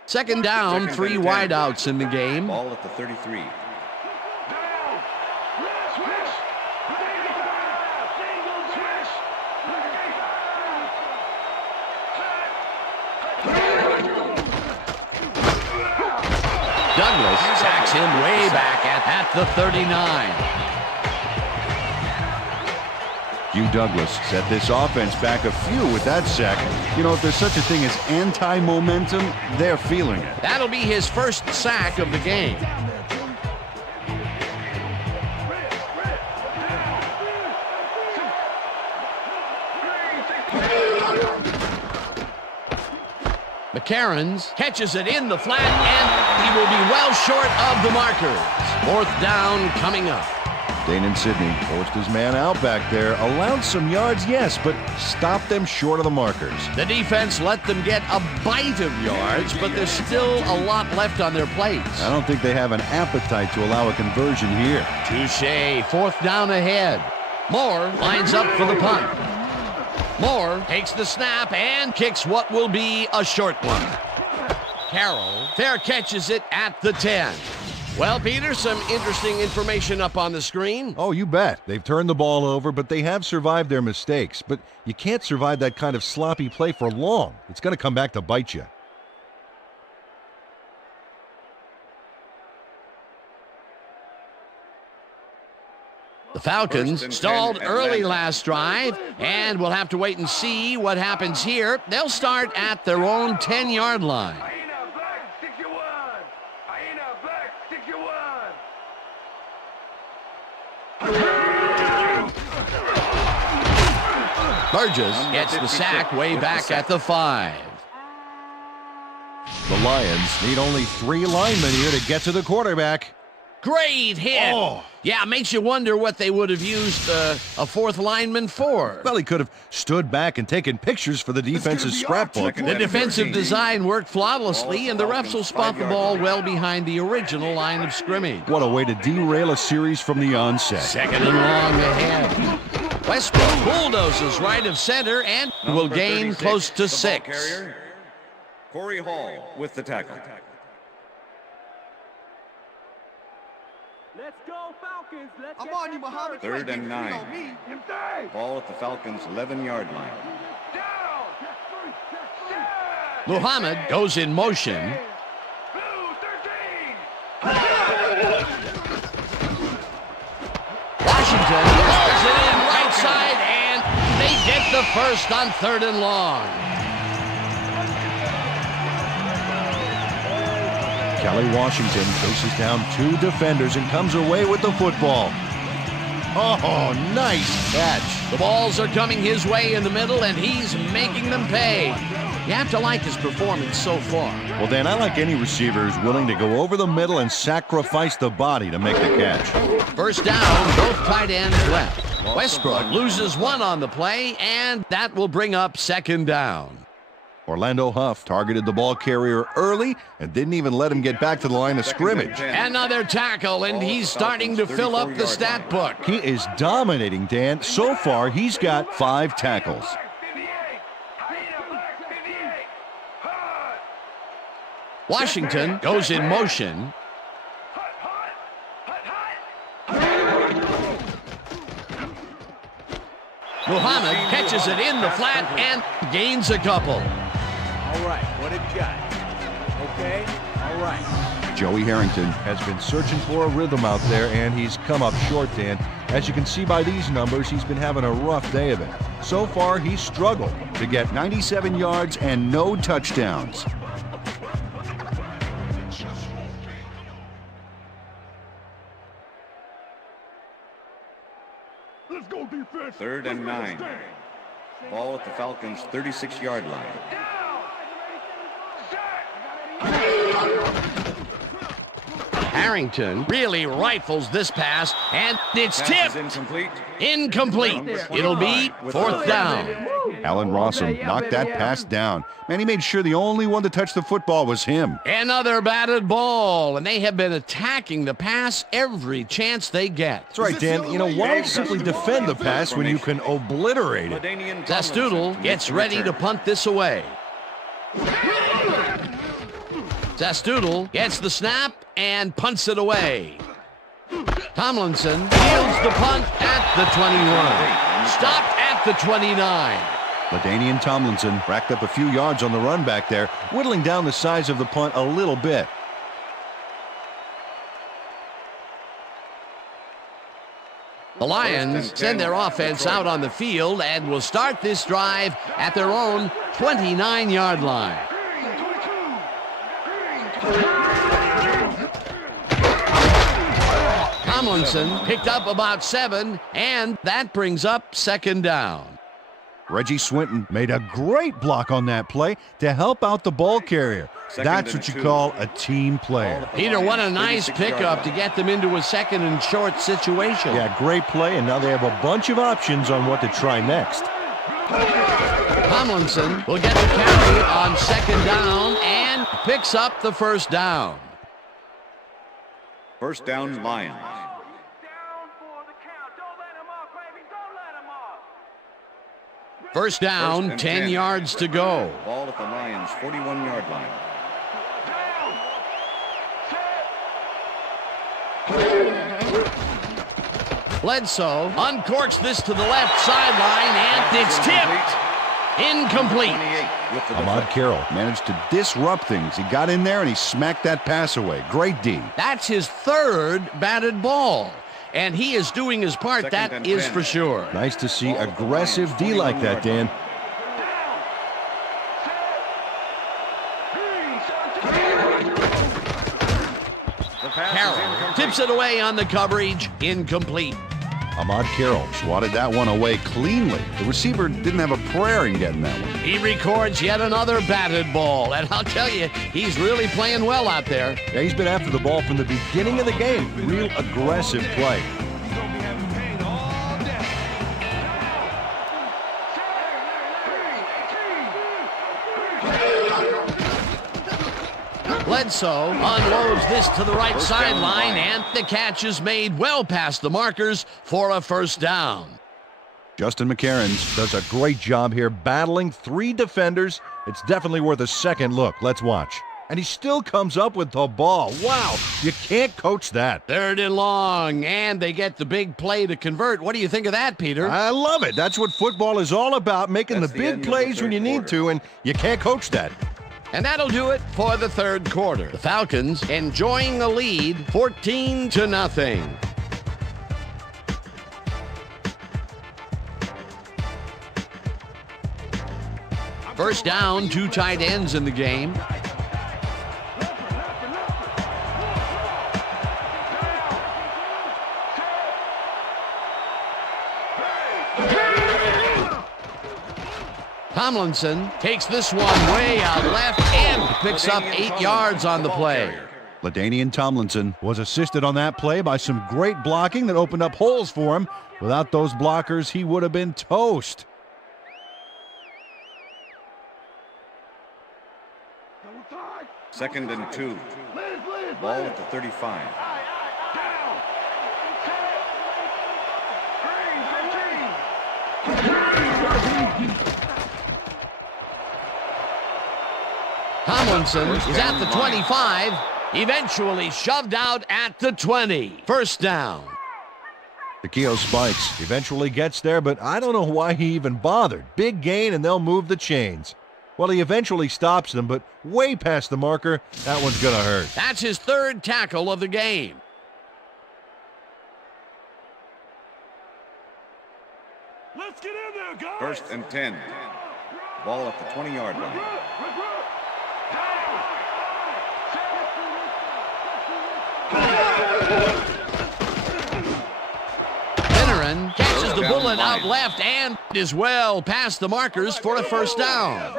Second down, 3 wideouts in the game. Ball at the 33. Douglas sacks him way back at the 39. Hugh Douglas set this offense back a few with that sack. You know, if there's such a thing as anti-momentum, they're feeling it. That'll be his first sack of the game. McCarron's catches it in the flat, and he will be well short of the markers. Fourth down coming up. Danon Sidney forced his man out back there, allowed some yards, yes, but stopped them short of the markers. The defense let them get a bite of yards, but there's still a lot left on their plates. I don't think they have an appetite to allow a conversion here. Touche, fourth down ahead. Moore lines up for the punt. Moore takes the snap and kicks what will be a short one. Carroll fair catches it at the 10. Well, Peter, some interesting information up on the screen. Oh, you bet. They've turned the ball over, but they have survived their mistakes. But you can't survive that kind of sloppy play for long. It's going to come back to bite you. The Falcons stalled early last drive, and we'll have to wait and see what happens here. They'll start at their own 10-yard line. Burgess gets the sack way back at the 5. The Lions need only 3 linemen here to get to the quarterback. Great hit. Oh. Yeah, makes you wonder what they would have used a fourth lineman for. Well, he could have stood back and taken pictures for the defense's scrapbook. The defensive design worked flawlessly, and the refs will spot the ball well behind the original line of scrimmage. What a way to derail a series from the onset. Second and long ahead. Westbrook bulldozes right of center and will gain close to 6. Carrier, Corey Hall with the tackle. Let's go, Falcons. Let's I'm on you, Muhammad. 3rd and 9. Ball at the Falcons' 11-yard line. Muhammad goes in motion. Washington pulls it in right side, and they get the first on 3rd and long. Kelly Washington faces down 2 defenders and comes away with the football. Oh, nice catch. The balls are coming his way in the middle, and he's making them pay. You have to like his performance so far. Well, Dan, I like any receiver who's willing to go over the middle and sacrifice the body to make the catch. First down, both tight ends left. Westbrook loses 1 on the play, and that will bring up 2nd down. Orlando Huff targeted the ball carrier early and didn't even let him get back to the line of scrimmage. Another tackle, and he's starting to fill up the stat book. He is dominating, Dan. So far, he's got 5 tackles. Washington goes in motion. Muhammad catches it in the flat and gains a couple. All right, what have you got? Okay, all right. Joey Harrington has been searching for a rhythm out there, and he's come up short, Dan. As you can see by these numbers, he's been having a rough day of it. So far, he's struggled to get 97 yards and no touchdowns. Let's go, defense. 3rd and 9. Ball at the Falcons' 36-yard line. Harrington really rifles this pass, and it's Pass is tipped. incomplete. Incomplete. It'll be 4th down. Alan Rossum knocked that pass down. Man, he made sure the only one to touch the football was him. Another batted ball, and they have been attacking the pass every chance they get. That's right, Dan. You know, why simply defend the pass when you can obliterate it? Zastoodle gets ready to punt this away. Zastoodle gets the snap and punts it away. Tomlinson fields the punt at the 21. Stopped at the 29. LaDainian Tomlinson racked up a few yards on the run back there, whittling down the size of the punt a little bit. The Lions send their offense out on the field and will start this drive at their own 29-yard line. Tomlinson picked up about 7, and that brings up 2nd down. Reggie Swinton made a great block on that play to help out the ball carrier. That's what you call a team player. Peter, what a nice pickup to get them into a 2nd and short situation. Yeah, great play, and now they have a bunch of options on what to try next. Tomlinson will get the carry on 2nd down and picks up the 1st down. 1st down, Lions. First down, 10 yards to go. Ball at the Lions' 41-yard line. Bledsoe uncorks this to the left sideline, and it's tipped. Incomplete. Ahmad Carroll managed to disrupt things. He got in there and he smacked that pass away. Great D. That's his 3rd batted ball, and he is doing his part, that is for sure. Nice to see aggressive D like that, Dan. Carroll tips it away on the coverage. Incomplete. Ahmad Carroll swatted that one away cleanly. The receiver didn't have a prayer in getting that one. He records yet another batted ball, and I'll tell you, he's really playing well out there. Yeah, he's been after the ball from the beginning of the game. Real aggressive play. Bledsoe unloads this to the right sideline, and the catch is made well past the markers for a 1st down. Justin McCarron does a great job here battling 3 defenders. It's definitely worth a second look. Let's watch. And he still comes up with the ball. Wow, you can't coach that. 3rd and long, and they get the big play to convert. What do you think of that, Peter? I love it. That's what football is all about, making That's the the big end of the plays third when you need quarter. to, and you can't coach that. And that'll do it for the 3rd quarter. The Falcons enjoying a lead, 14-0. First down, 2 tight ends in the game. Tomlinson takes this one way out left and picks up 8 yards on the play. LaDainian Tomlinson was assisted on that play by some great blocking that opened up holes for him. Without those blockers, he would have been toast. Second and 2. Ball at the 35. Tomlinson is at the 25, eventually shoved out at the 20. First down. Takeo Spikes eventually gets there, but I don't know why he even bothered. Big gain, and they'll move the chains. Well, he eventually stops them, but way past the marker. That one's going to hurt. That's his 3rd tackle of the game. Let's get in there, guys. First and 10. Ball at the 20-yard line. Finneran catches the bullet out left and is well past the markers for a first down.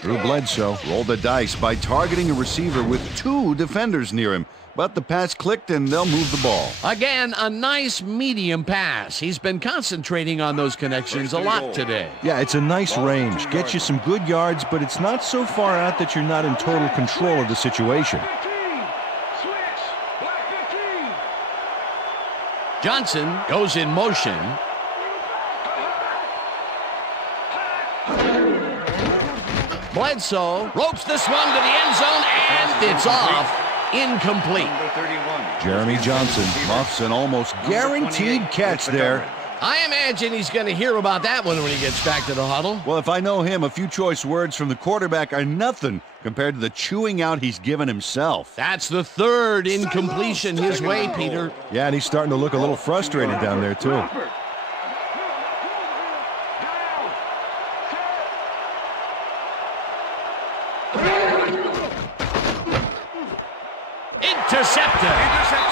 Drew Bledsoe rolled the dice by targeting a receiver with 2 defenders near him, but the pass clicked and they'll move the ball. Again, a nice medium pass. He's been concentrating on those connections a lot today. Yeah, it's a nice range. Gets you some good yards, but it's not so far out that you're not in total control of the situation. Johnson goes in motion. Bledsoe ropes this one to the end zone, and it's off. Incomplete. Number 31. Jeremy Johnson muffs an almost guaranteed catch there. I imagine he's going to hear about that one when he gets back to the huddle. Well, if I know him, a few choice words from the quarterback are nothing compared to the chewing out he's given himself. That's the 3rd incompletion his way, Peter. Yeah, and he's starting to look a little frustrated down there, too. Intercepted.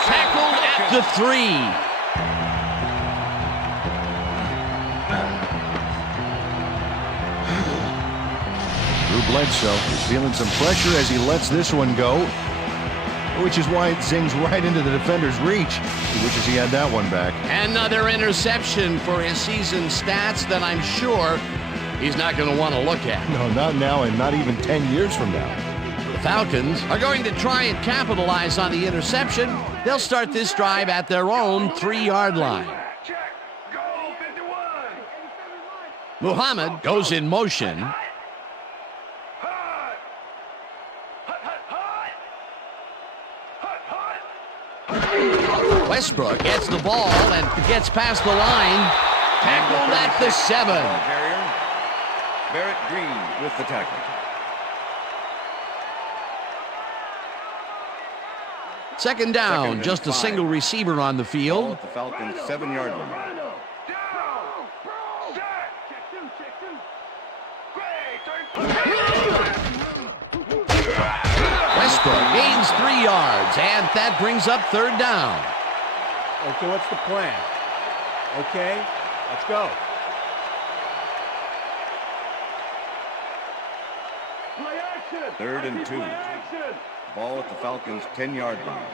Tackled at the 3. Drew Bledsoe is feeling some pressure as he lets this one go, which is why it zings right into the defender's reach. He wishes he had that one back. Another interception for his season stats that I'm sure he's not going to want to look at. No, not now, and not even 10 years from now. The Falcons are going to try and capitalize on the interception. They'll start this drive at their own 3-yard line. Muhammad goes in motion. Westbrook gets the ball and gets past the line. Tackled at the 7. Barrett Green with the tackle. Second down, just a single receiver on the Ball field. at the Falcons' 7-yard line. Westbrook gains 3 yards, and that brings up 3rd down. Okay, what's the plan? Okay, let's go. Third and 2. Ball at the Falcons' 10-yard line.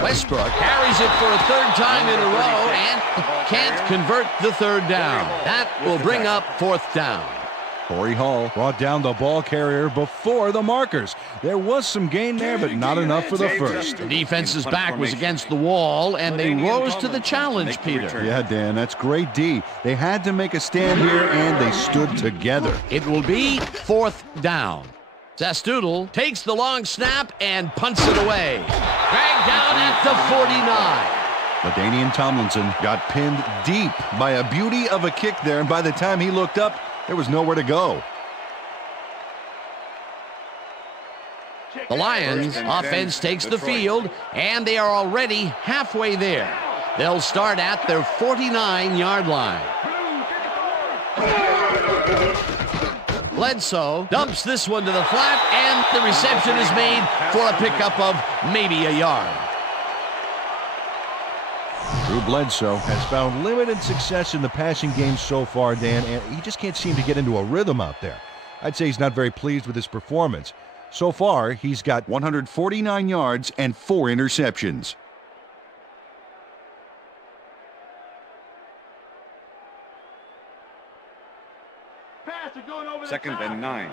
Westbrook carries it for a 3rd time in a row and can't convert the 3rd down. That will bring up 4th down. Corey Hall brought down the ball carrier before the markers. There was some gain there, but not enough for the first. The defense's back was against the wall, and they rose to the challenge, Peter. Yeah, Dan, that's great D. They had to make a stand here, and they stood together. It will be 4th down. Zastoodle takes the long snap and punts it away. Dragged down at the 49. LaDainian Tomlinson got pinned deep by a beauty of a kick there, and by the time he looked up, there was nowhere to go. The Lions offense takes the field, and they are already halfway there. They'll start at their 49-yard line. Bledsoe dumps this one to the flat, and the reception is made for a pickup of maybe a yard. Drew Bledsoe has found limited success in the passing game so far, Dan, and he just can't seem to get into a rhythm out there. I'd say he's not very pleased with his performance. So far, he's got 149 yards and 4 interceptions. Second and 9.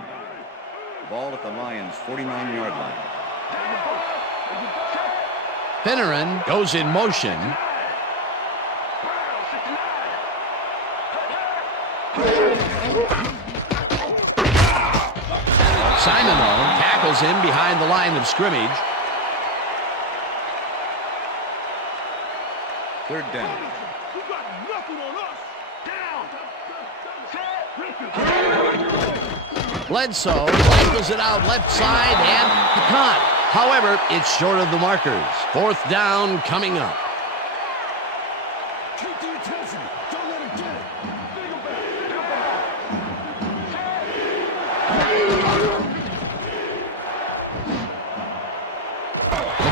Ball at the Lions' 49-yard line. Finneran goes in motion. Simoneau tackles him behind the line of scrimmage. 3rd down. Bledsoe rifles it out left side and caught. However, it's short of the markers. 4th down coming up.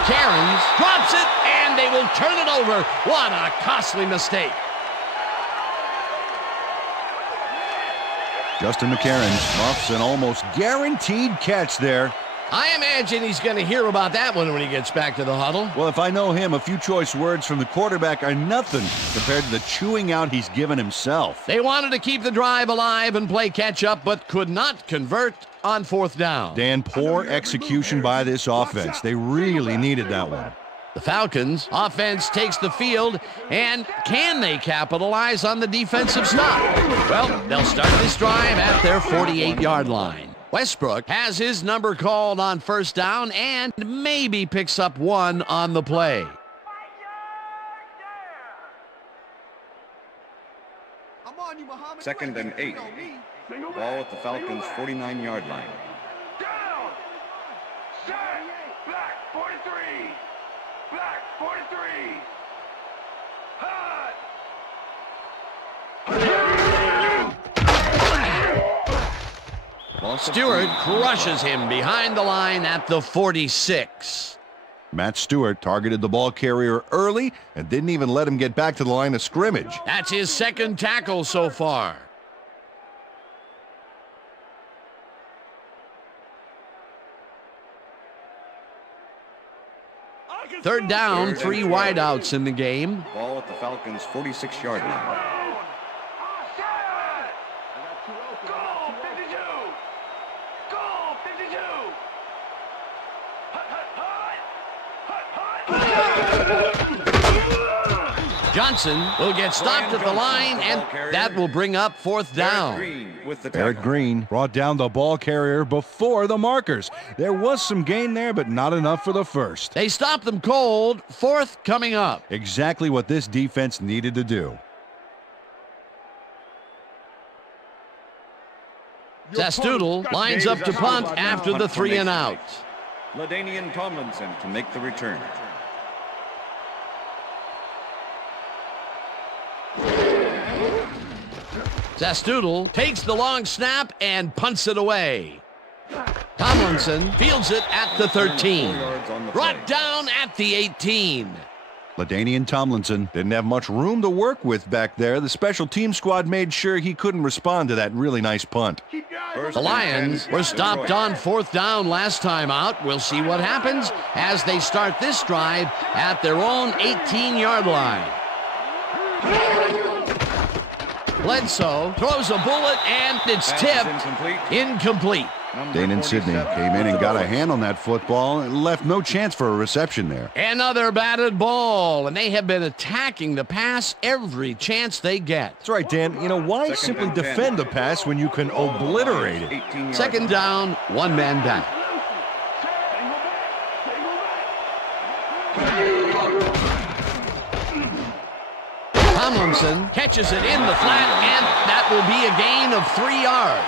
Cairns drops it, and they will turn it over. What a costly mistake. Justin McCarron muffs an almost guaranteed catch there. I imagine he's going to hear about that one when he gets back to the huddle. Well, if I know him, a few choice words from the quarterback are nothing compared to the chewing out he's given himself. They wanted to keep the drive alive and play catch-up, but could not convert on 4th down. Dan, poor execution by this offense. They really needed that one. The Falcons offense takes the field, and can they capitalize on the defensive stop? Well, they'll start this drive at their 48-yard line. Westbrook has his number called on 1st down and maybe picks up 1 on the play. Second and 8. Ball at the Falcons' 49-yard line. Down! Set! Black 43! Black 43! Hot! Stewart crushes him behind the line at the 46. Matt Stewart targeted the ball carrier early and didn't even let him get back to the line of scrimmage. That's his 2nd tackle so far. Third down, 3 wideouts in the game. Ball at the Falcons' 46-yard line. Johnson will get stopped at the line, and that will bring up 4th down. Eric Green brought down the ball carrier before the markers. There was some gain there, but not enough for the first. They stopped them cold. 4th coming up. Exactly what this defense needed to do. Zastoodle lines up to punt after the 3 and out. LaDainian Tomlinson to make the return. Zastoodle takes the long snap and punts it away. Tomlinson fields it at the 13. Brought down at the 18. LaDainian Tomlinson didn't have much room to work with back there. The special team squad made sure he couldn't respond to that really nice punt. The Lions were stopped on 4th down last time out. We'll see what happens as they start this drive at their own 18-yard line. Bledsoe throws a bullet, and it's Pass is tipped. Incomplete. Dane and Sidney came in and got a hand on that football and left no chance for a reception there. Another batted ball, and they have been attacking the pass every chance they get. That's right, Dan. You know, why simply defend the pass when you can obliterate it? Second down, one man down. Tomlinson catches it in the flat, and that will be a gain of 3 yards.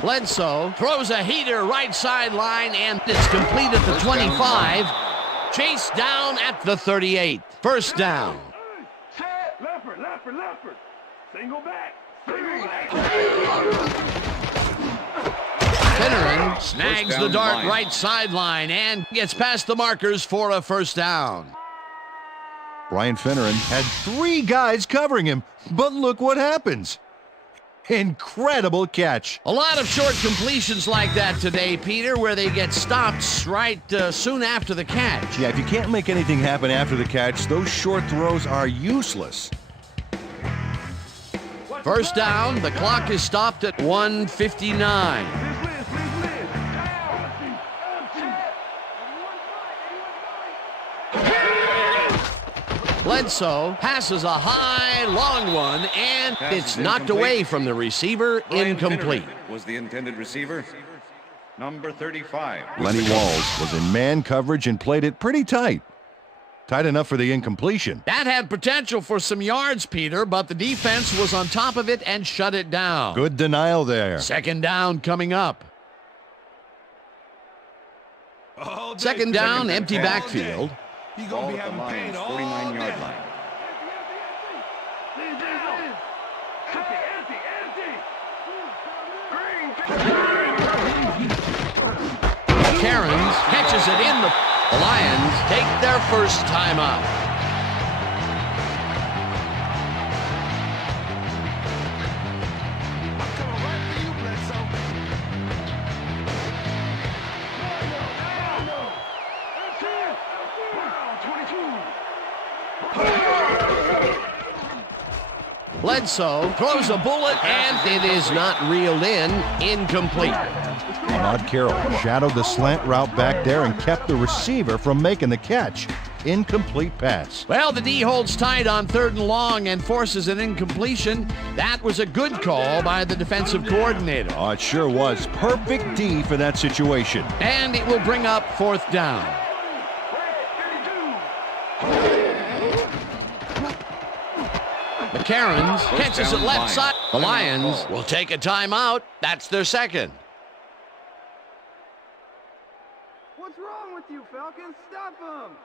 Bledsoe throws a heater right sideline, and it's complete at the 25. Chased down at the 38. First down. Leopard. Single back. Finneran snags the dart right sideline and gets past the markers for a first down. Brian Finneran had 3 guys covering him, but look what happens. Incredible catch. A lot of short completions like that today, Peter, where they get stopped right soon after the catch. Yeah, if you can't make anything happen after the catch, those short throws are useless. First down, the clock is stopped at 1:59. Bledsoe passes a high, long one, and it's knocked away from the receiver, incomplete. Was the intended receiver. Number 35. Lenny Walls was in man coverage and played it pretty tight. Tight enough for the incompletion. That had potential for some yards, Peter, but the defense was on top of it and shut it down. Good denial there. Second down coming up. Second down, empty backfield. He's going to be having pain all 49-yard line. Cairns catches it in the... The Lions take their first time out. Bledsoe throws a bullet, and it is not reeled in. Incomplete. Ahmad Carroll shadowed the slant route back there and kept the receiver from making the catch. Incomplete pass. Well, the D holds tight on 3rd and long and forces an incompletion. That was a good call by the defensive coordinator. Oh, it sure was. Perfect D for that situation. And it will bring up 4th down. McCarron catches it left side. The Lions will take a timeout. That's their second. What's wrong with you, Falcons? Stop them!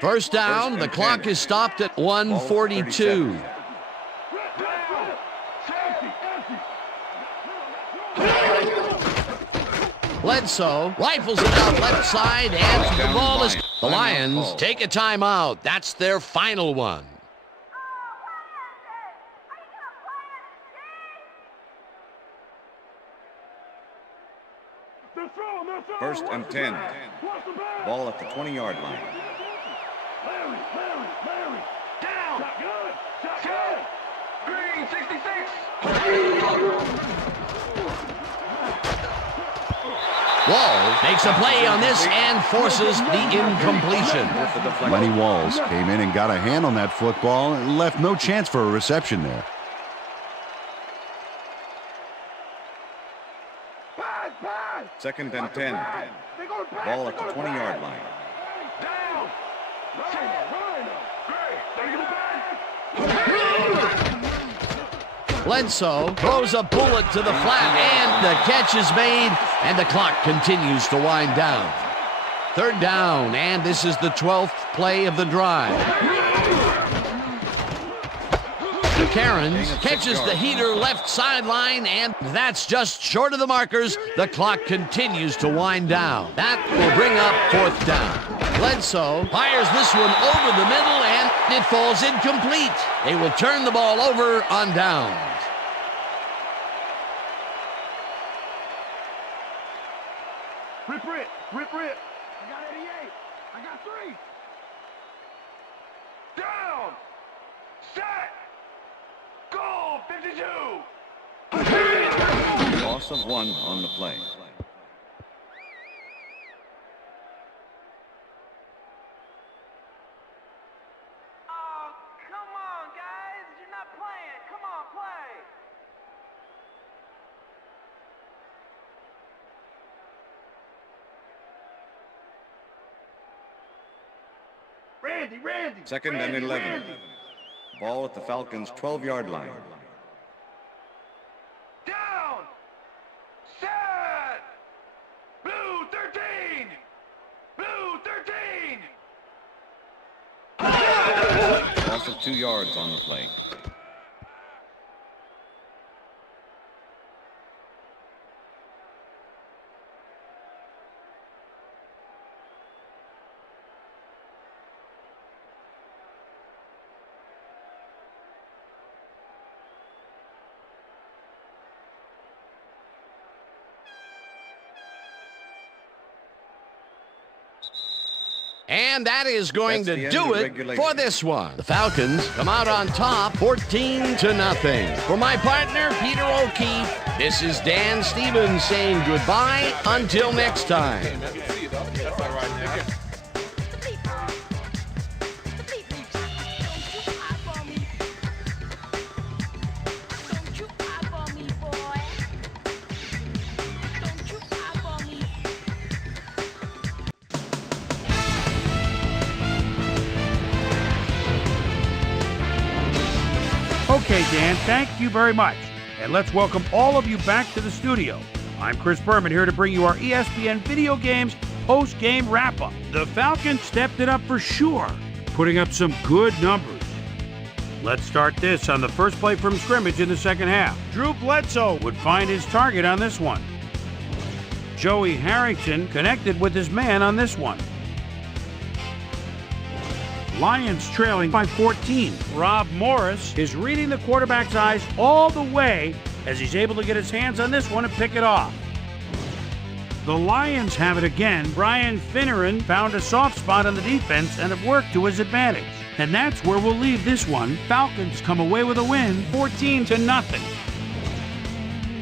First down, the clock is stopped at 1:42. Bledsoe rifles it out left side, and the ball is... The Lions take a timeout. That's their final one. First and 10. Ball at the 20-yard line. Larry. Down. Shotgun. Green, 66. Walls makes a play on this and forces the incompletion. Lenny Walls came in and got a hand on that football and left no chance for a reception there. Second and 10. Ball at the 20-yard line. Down. Bledsoe throws a bullet to the flat, and the catch is made, and the clock continues to wind down. 3rd down, and this is the 12th play of the drive. Cairns catches the heater left sideline, and that's just short of the markers. The clock continues to wind down. That will bring up 4th down. Bledsoe fires this one over the middle, and it falls incomplete. They will turn the ball over on downs. Rip. I got 88. I got 3. Down. Set. Goal. 52. Loss of 1 on the play. Randy. Second and 11. Ball at the Falcons' 12-yard line. Down. Set. Blue 13. Blue 13. Loss of 2 yards on the play. And that is going That's to the do end of it regulation. for this one. The Falcons come out on top 14-0. For my partner, Peter O'Keefe, this is Dan Stevens saying goodbye until next time. Okay, Dan, thank you very much. And let's welcome all of you back to the studio. I'm Chris Berman here to bring you our ESPN Video Games post-game wrap-up. The Falcons stepped it up for sure, putting up some good numbers. Let's start this on the first play from scrimmage in the second half. Drew Bledsoe would find his target on this one. Joey Harrington connected with his man on this one. Lions trailing by 14. Rob Morris is reading the quarterback's eyes all the way as he's able to get his hands on this one and pick it off. The Lions have it again. Brian Finneran found a soft spot on the defense and have worked to his advantage. And that's where we'll leave this one. Falcons come away with a win, 14-0.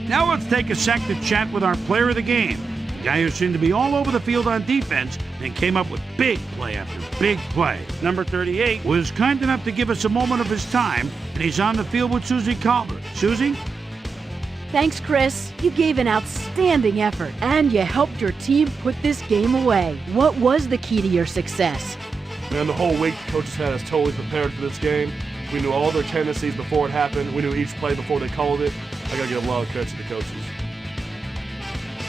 Now let's take a sec to chat with our player of the game. The guy who seemed to be all over the field on defense and came up with big play after big play. Number 38 was kind enough to give us a moment of his time, and he's on the field with Susie Colbert. Susie? Thanks, Chris. You gave an outstanding effort, and you helped your team put this game away. What was the key to your success? Man, the whole week, the coaches had us totally prepared for this game. We knew all their tendencies before it happened. We knew each play before they called it. I got to give a lot of credit to the coaches.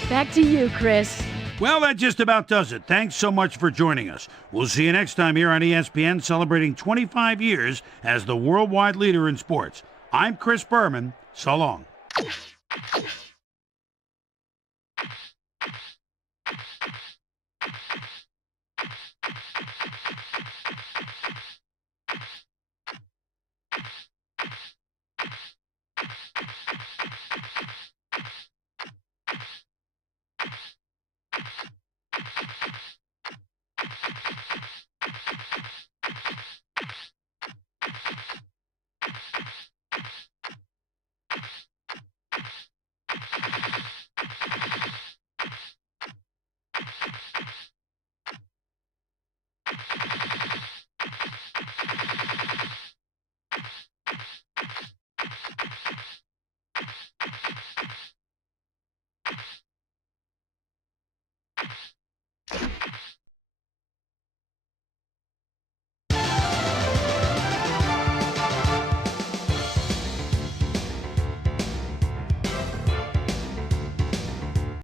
Back to you, Chris. Well, that just about does it. Thanks so much for joining us. We'll see you next time here on ESPN, celebrating 25 years as the worldwide leader in sports. I'm Chris Berman. So long.